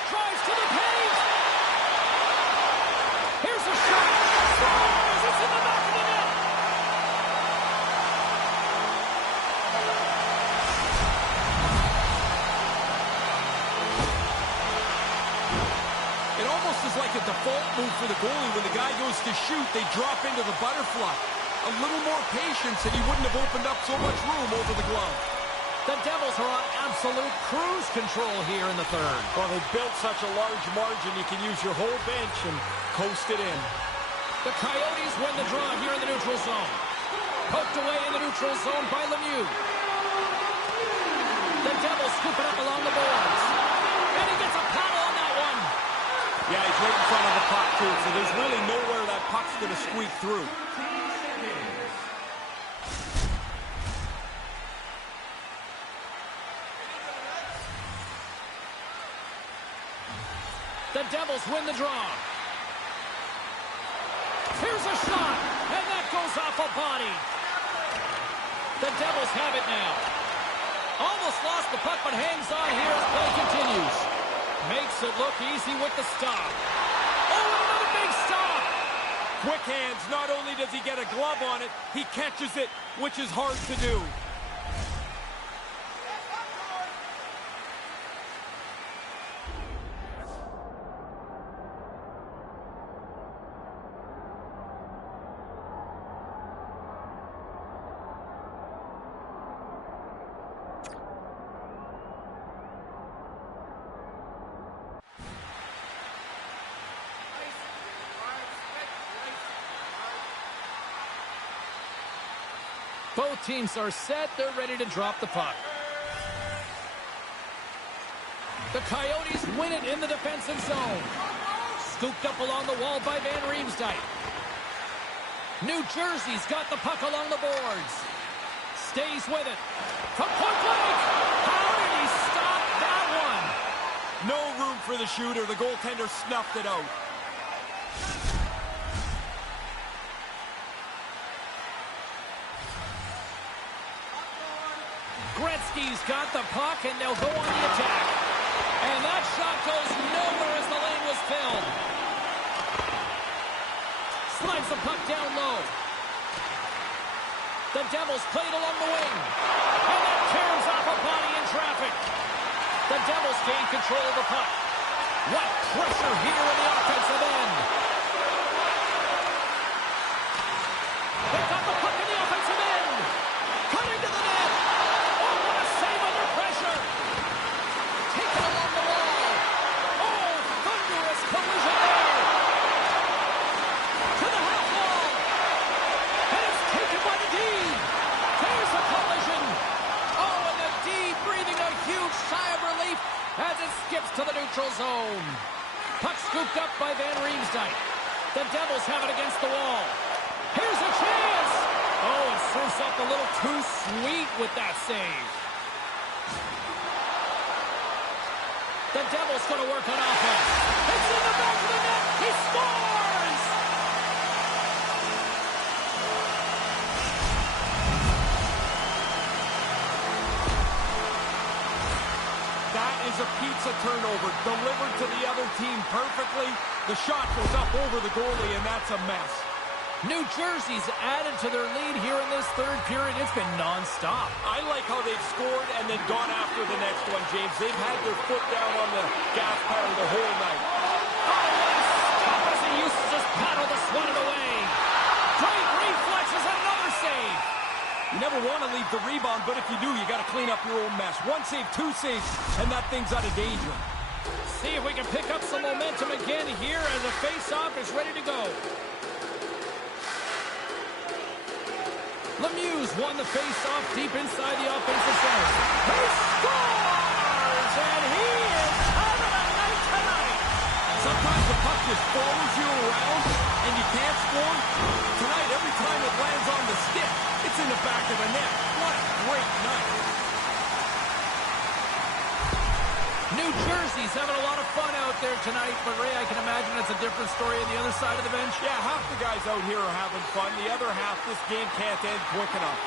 Drives to the paint. Here's a shot. Scores! It's in the back of the net. It almost is like a default move for the goalie. When the guy goes to shoot, they drop into the butterfly. A little more patience and he wouldn't have opened up so much room over the glove. The Devils are on absolute cruise control here in the third. Well, they built such a large margin, you can use your whole bench and coast it in. The Coyotes win the draw here in the neutral zone. Poked away in the neutral zone by Lemieux. The Devils scoop it up along the boards. And he gets a paddle on that one. Yeah, he's right in front of the puck, too, so there's really nowhere that puck's going to squeak through. The Devils win the draw. Here's a shot, and that goes off a body. The Devils have it now. Almost lost the puck, but hangs on here as play continues. Makes it look easy with the stop. Oh, another big stop. Quick hands. Not only does he get a glove on it, he catches it, which is hard to do. Both teams are set. They're ready to drop the puck. The Coyotes win it in the defensive zone. Scooped up along the wall by Van Riemsdyk. New Jersey's got the puck along the boards. Stays with it. From point blank. How did he stop that one? No room for the shooter. The goaltender snuffed it out. Gretzky's got the puck, and they'll go on the attack. And that shot goes nowhere as the lane was filled. Slides the puck down low. The Devils played along the wing. And that tears off a body in traffic. The Devils gain control of the puck. What pressure here in the offensive end. They got the puck in the offensive end. Cutting to the net. Oh, what a save under pressure. Taken along the wall. Oh, thunderous collision there. To the half wall. And it's taken by the D. There's a collision. Oh, and the D breathing a huge sigh of relief as it skips to the neutral zone. Puck scooped up by Van Riemsdyk. The Devils have it against the wall. Here's a chance. Oh, it serves up a little too sweet with that save. The Devils going to work on offense. It's in the back of the net. He scores! is a pizza turnover delivered to the other team perfectly. The shot goes up over the goalie, and that's a mess. New Jersey's added to their lead here in this third period. It's been nonstop. I like how they've scored and then gone after the next one, James. They've had their foot down on the gas pedal the whole night. Stop as he uses his paddle to swat it away. Great reflexes, another save. You never want to leave the rebound, but if you do, you got to clean up your own mess. One save, two saves, and that thing's out of danger. See if we can pick up some momentum again here as the face-off is ready to go. Lemieux won the face-off deep inside the offensive zone. He scores! And he is having a night tonight! Sometimes the puck just follows you around and you can't score. Tonight, every time it lands on the stick, it's in the back of the net. What a great night. New Jersey's having a lot of fun out there tonight, but Ray, I can imagine it's a different story on the other side of the bench. Yeah, half the guys out here are having fun. The other half, this game can't end quick enough.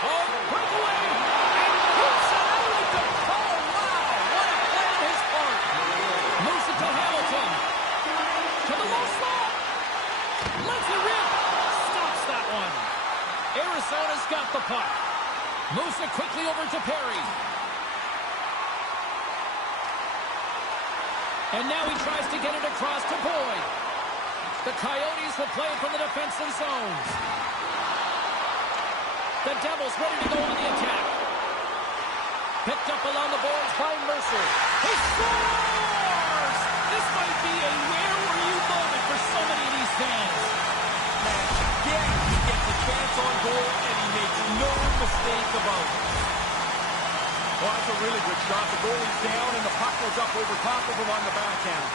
Oh, breakaway! And hoops it out with the call. Wow, what a play on his part. Moves it to Hamilton. To the low slot. Lets it rip. Stops that one. Arizona's got the puck. Moves it quickly over to Perry. And now he tries to get it across to Boyd. The Coyotes will play from the defensive zones. The Devils ready to go on the attack. Picked up along the boards by Mercer. He scores! This might be a where-were-you moment for so many of these fans. Man, again, he gets a chance on goal, and he makes no mistake about it. Well, that's a really good shot. The goalie's down, and the puck goes up over top of him on the backhand.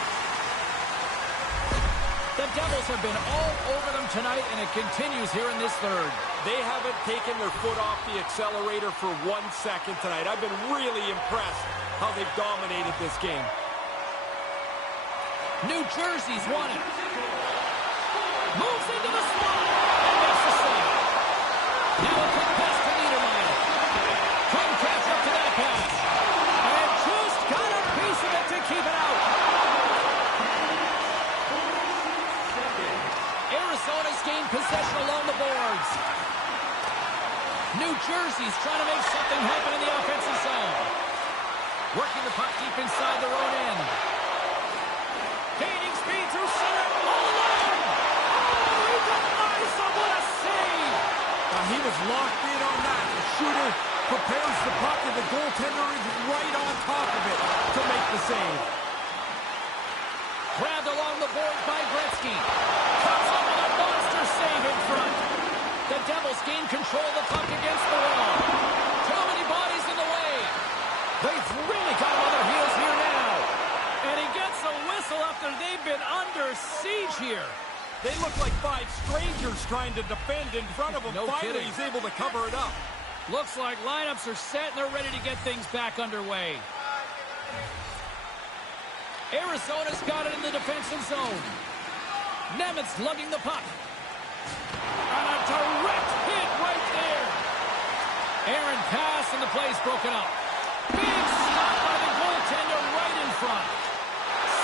The Devils have been all over them tonight, and it continues here in this third. They haven't taken their foot off the accelerator for 1 second tonight. I've been really impressed how they've dominated this game. New Jersey's won it. Moves into the slot and makes the save. Now a quick pass to Niedermeyer. Couldn't catch up to that pass. And just got a piece of it to keep it out. Arizona's gained possession along the boards. New Jersey's trying to make something happen in the offensive zone. Working the puck deep inside their own end. Gaining speed through center. All alone. Oh, he denies him. What a save. He was locked in on that. The shooter prepares the puck, and the goaltender is right on top of it to make the save. Grabbed along the boards by Gretzky. Comes up with a monster save in front. The Devils gain control of the puck against the wall. Too many bodies in the way. They've really got him on their heels here now. And he gets a whistle after they've been under siege here. They look like five strangers trying to defend in front of him. No Finally, kidding. he's able to cover it up. Looks like lineups are set and they're ready to get things back underway. Arizona's got it in the defensive zone. Nemitz lugging the puck. And a direct hit right there. Aaron pass and the play's broken up. Big stop by the goaltender right in front.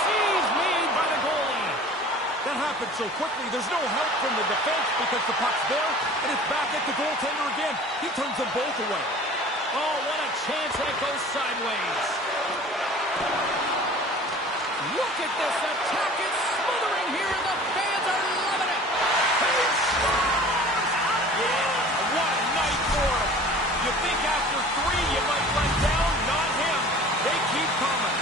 Save made by the goalie. That happened so quickly, there's no help from the defense because the puck's there, and it's back at the goaltender again. He turns them both away. Oh, what a chance that goes sideways. Look at this attack. It's smothering here, and the fans are loving it. He scores! Yeah, what a night for him. You think after three you might let down? Not him. They keep coming.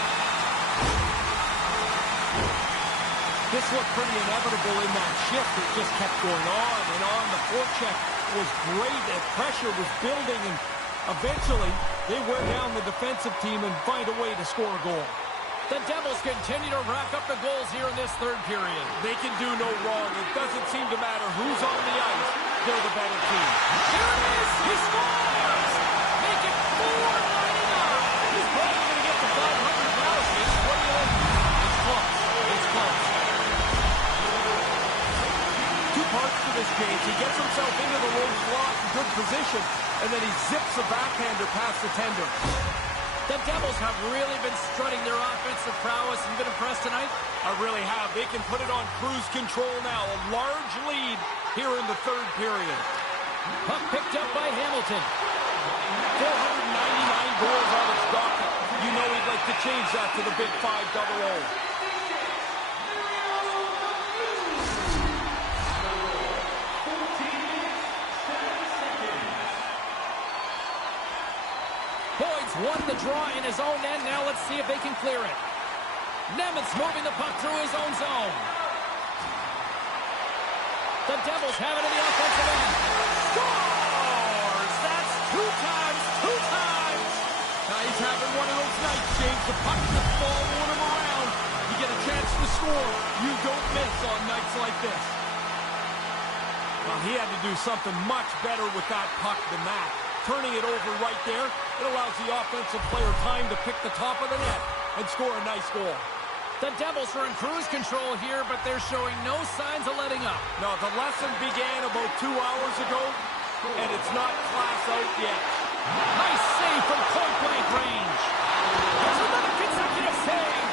This looked pretty inevitable in that shift. It just kept going on and on. The forecheck was great. The pressure was building, and eventually they wear down the defensive team and find a way to score a goal. The Devils continue to rack up the goals here in this third period. They can do no wrong. It doesn't seem to matter who's on the ice. They're the better team. Here it is. He scores! Make it 499. He's probably going to get to 500 now. What do you think? It's close. It's close. Two parts to this, James. He gets himself into the low slot in good position, and then he zips a backhander past the tender. The Devils have really been strutting their offensive prowess. You've been impressed tonight? I really have. They can put it on cruise control now. A large lead here in the third period. Puck picked up by Hamilton. 499 goals on its docket. You know he'd like to change that to the big 5-0. Boyd's won the draw in his own end. Now let's see if they can clear it. Nemitz moving the puck through his own zone. The Devils have it in the offensive end. Scores! That's two times. Now he's having one of those nights, James. The puck just following him around. You get a chance to score. You don't miss on nights like this. Well, he had to do something much better with that puck than that. Turning it over right there, it allows the offensive player time to pick the top of the net and score a nice goal. The Devils are in cruise control here, but they're showing no signs of letting up. No, the lesson began about 2 hours ago, and it's not class out yet. Nice save from point-blank range. There's another consecutive save.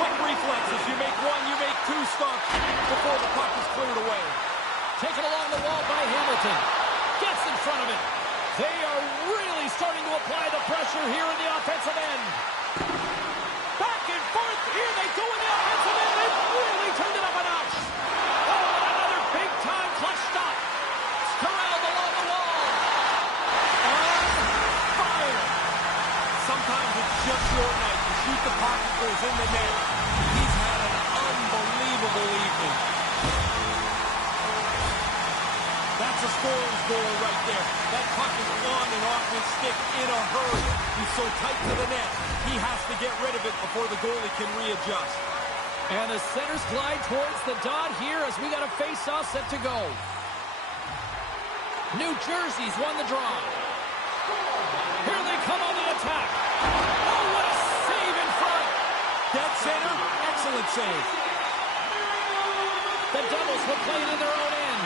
Quick reflexes. You make one, you make two stops before the puck is cleared away. Taken along the wall by Hamilton. Gets in front of it. They are really starting to apply the pressure here in the offensive end. Back and forth. Here they go in the offensive end. They've really turned it up a notch. Oh, another big-time clutch stop. It's corralled along the wall. On fire. Sometimes it's just your night. You shoot the puck, it goes in the net. He's had an unbelievable evening. That's a scorer's goal right there. That puck is on and off his stick in a hurry. He's so tight to the net, he has to get rid of it before the goalie can readjust. And the centers glide towards the dot here as we got a face-off set to go. New Jersey's won the draw. Here they come on the attack. Oh, what a save in front. Dead center, excellent save. The Devils will play it in their own end.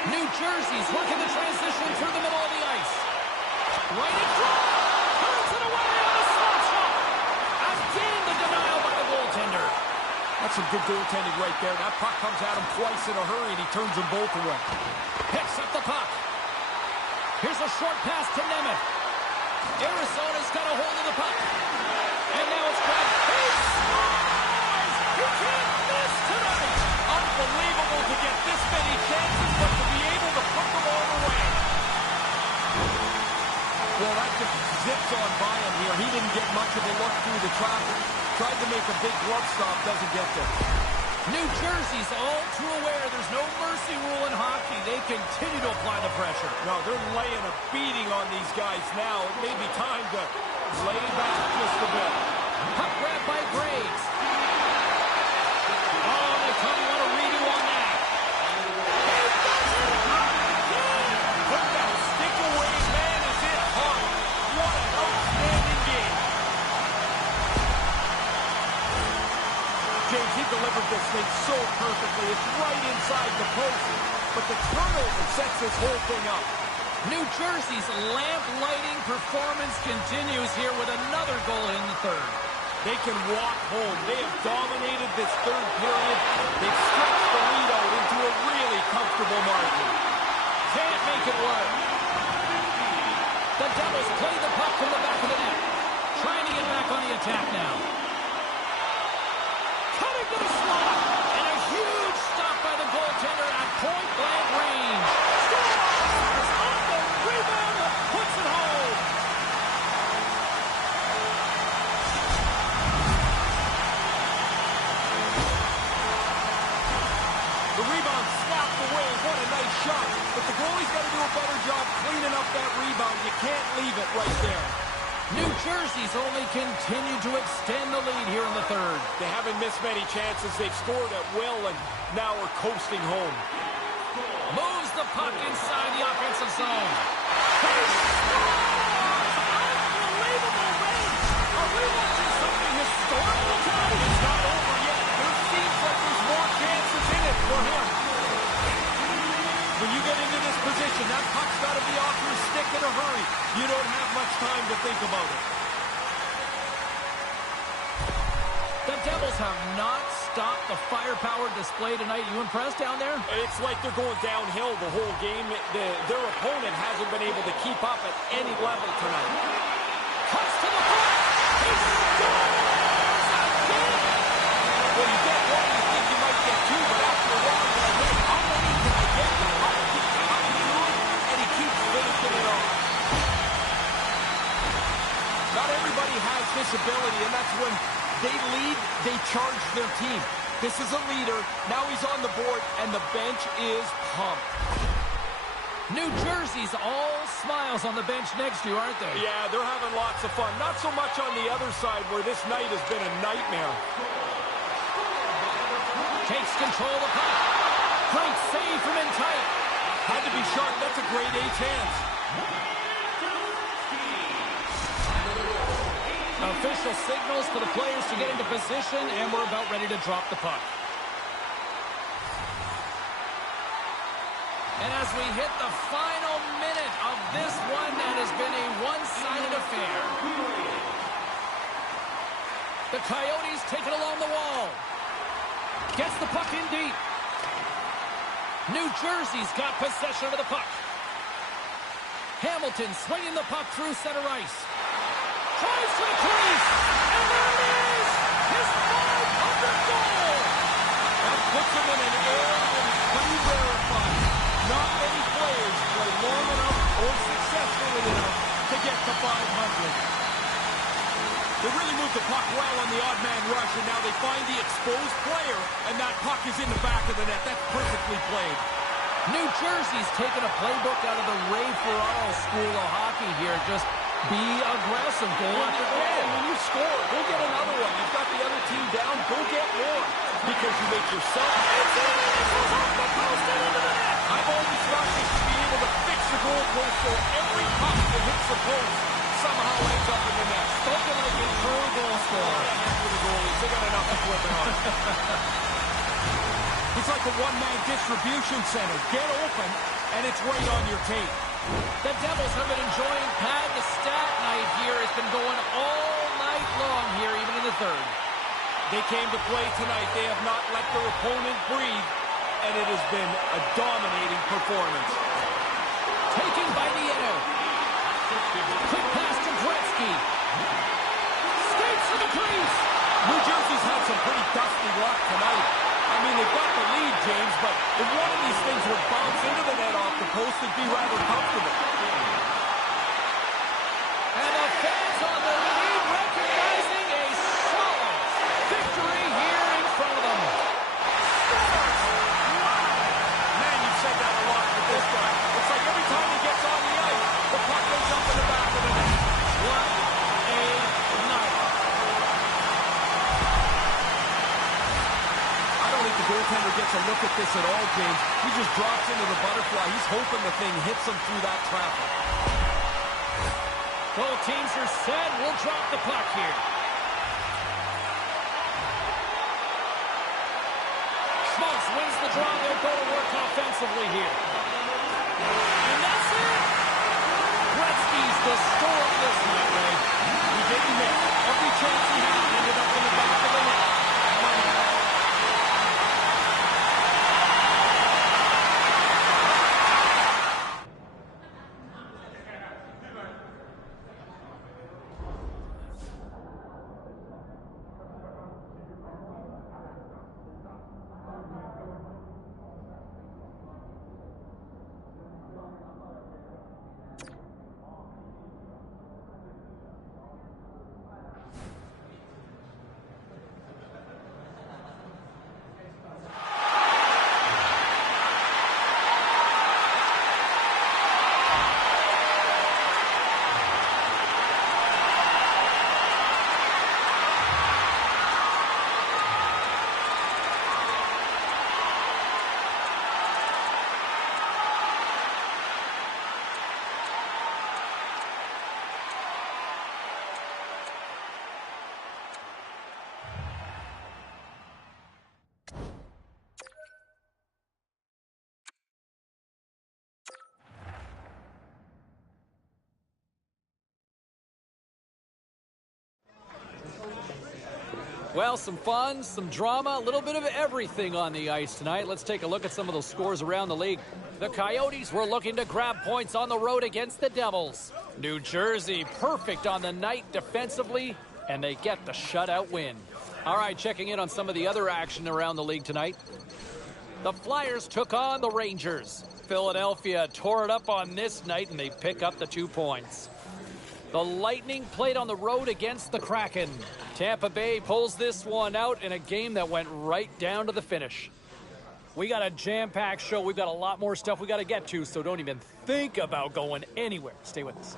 New Jersey's working the transition through the middle of the ice. Right in front. Turns it away on a slap shot. Again, the denial by the goaltender. That's some good goaltending right there. That puck comes at him twice in a hurry, and he turns them both away. Picks up the puck. Here's a short pass to Nemeth. Arizona's got a hold of the puck. And now it's grabbed. He scores! He can't miss tonight! Unbelievable to get this many chances, but to be able to put them all away. Well, that just zips on by him here. He didn't get much of a look through the traffic. Tried to make a big glove stop, doesn't get there. New Jersey's all too aware there's no mercy rule in hockey. They continue to apply the pressure. No, they're laying a beating on these guys now. It may be time to lay back just a bit. Puck grab by Graves. Oh, they probably want a redo on that. He does it again! Put that stick away, man, is it hard. What an outstanding game. James, he delivered this thing so perfectly. It's right inside the post, but the turnover sets this whole thing up. New Jersey's lamp-lighting performance continues here with another goal in the third. They can walk home. They have dominated this third period. They've stretched the lead out into a really comfortable margin. Can't make it work. The Devils play the puck from the back of the net. Trying to get back on the attack now. Cutting to the slot. And a huge stop by the goaltender at point-blank range. Scores! On the rebound that puts it home. The rebound slapped away. What a nice shot. But the goalie's got to do a better job cleaning up that rebound. You can't leave it right there. New Jersey's only continued to extend the lead here in the third. They haven't missed many chances. They've scored at will and now are coasting home. Moves the puck inside the offensive zone. He scores! Unbelievable range. Are we watching something historical tonight? It's not over yet. There seems like there's more chances in it for him. When you get into this position, that puck's got to be off your stick in a hurry. you don't have much time to think about it. The Devils have not stopped the firepower display tonight. You impressed down there? It's like they're going downhill the whole game. Their opponent hasn't been able to keep up at any level tonight. Cuts to the front. He scores again. Well, you get one, you think you might get two, but after a while, you're like, hey, how many can I get? How many can I do? And he keeps finishing it off. Not everybody has this ability, and that's when they lead, they charge their team. This is a leader. Now he's on the board, and the bench is pumped. New Jersey's all smiles on the bench next to you, aren't they? Yeah, they're having lots of fun. Not so much on the other side, where this night has been a nightmare. Takes control of the puck. Great save from in tight. Had to be sharp. That's a great A chance. Official signals for the players to get into position, and we're about ready to drop the puck. And as we hit the final minute of this one, that has been a one-sided affair. The Coyotes take it along the wall. Gets the puck in deep. New Jersey's got possession of the puck. Hamilton swinging the puck through center ice. Drives to the crease, and there it is! His 500th goal! That puts him in an era that is pretty rarefied. Not many players play long enough or successfully enough to get to 500. They really moved the puck well on the odd man rush, and now they find the exposed player, and that puck is in the back of the net. That's perfectly played. New Jersey's taken a playbook out of the Ray Ferraro school of hockey here. Just be aggressive, goal after goal. When you score, go get another one. You've got the other team down, go get more. Because you make yourself... It's in, it goes off the post and into the net. I've always thought you should be able to fix the goal post so every puck that hits the post somehow ends up in the net. Spoken like a true goal scorer. For the goalies, they got enough equipment on. It's like a one-man distribution center. Get open, and it's right on your tape. The Devils have been enjoying pad the stat night here. It's been going all night long here, even in the third. They came to play tonight. They have not let their opponent breathe, and it has been a dominating performance. Taken by Nieto. Quick pass to Gretzky. Skates to the crease. New Jersey's had some pretty dusty luck tonight. I mean, they've got the lead, James, but if one of these things would bounce into the net off the post, it'd be rather comfortable. And the fans on the lead recognizing a solid victory here in front of them. Scores! Man, you've said that a lot with this guy. It's like every time he gets on the ice, the puck goes up in the back of the net. What a night. I don't think the goaltender gets a look at this at all, James. He just drops into the butterfly. He's hoping the thing hits him through that traffic. Both teams are set. We'll drop the puck here. Schmaltz wins the draw. They'll go to work offensively here. And that's it. Gretzky's the story of this night, Ray. He didn't miss. Every chance he had ended up in the back of the net. Well, some fun, some drama, a little bit of everything on the ice tonight. Let's take a look at some of those scores around the league. The Coyotes were looking to grab points on the road against the Devils. New Jersey perfect on the night defensively, and they get the shutout win. All right, checking in on some of the other action around the league tonight. The Flyers took on the Rangers. Philadelphia tore it up on this night, and they pick up the 2 points. The Lightning played on the road against the Kraken. Tampa Bay pulls this one out in a game that went right down to the finish. We got a jam-packed show. We've got a lot more stuff we got to get to, so don't even think about going anywhere. Stay with us.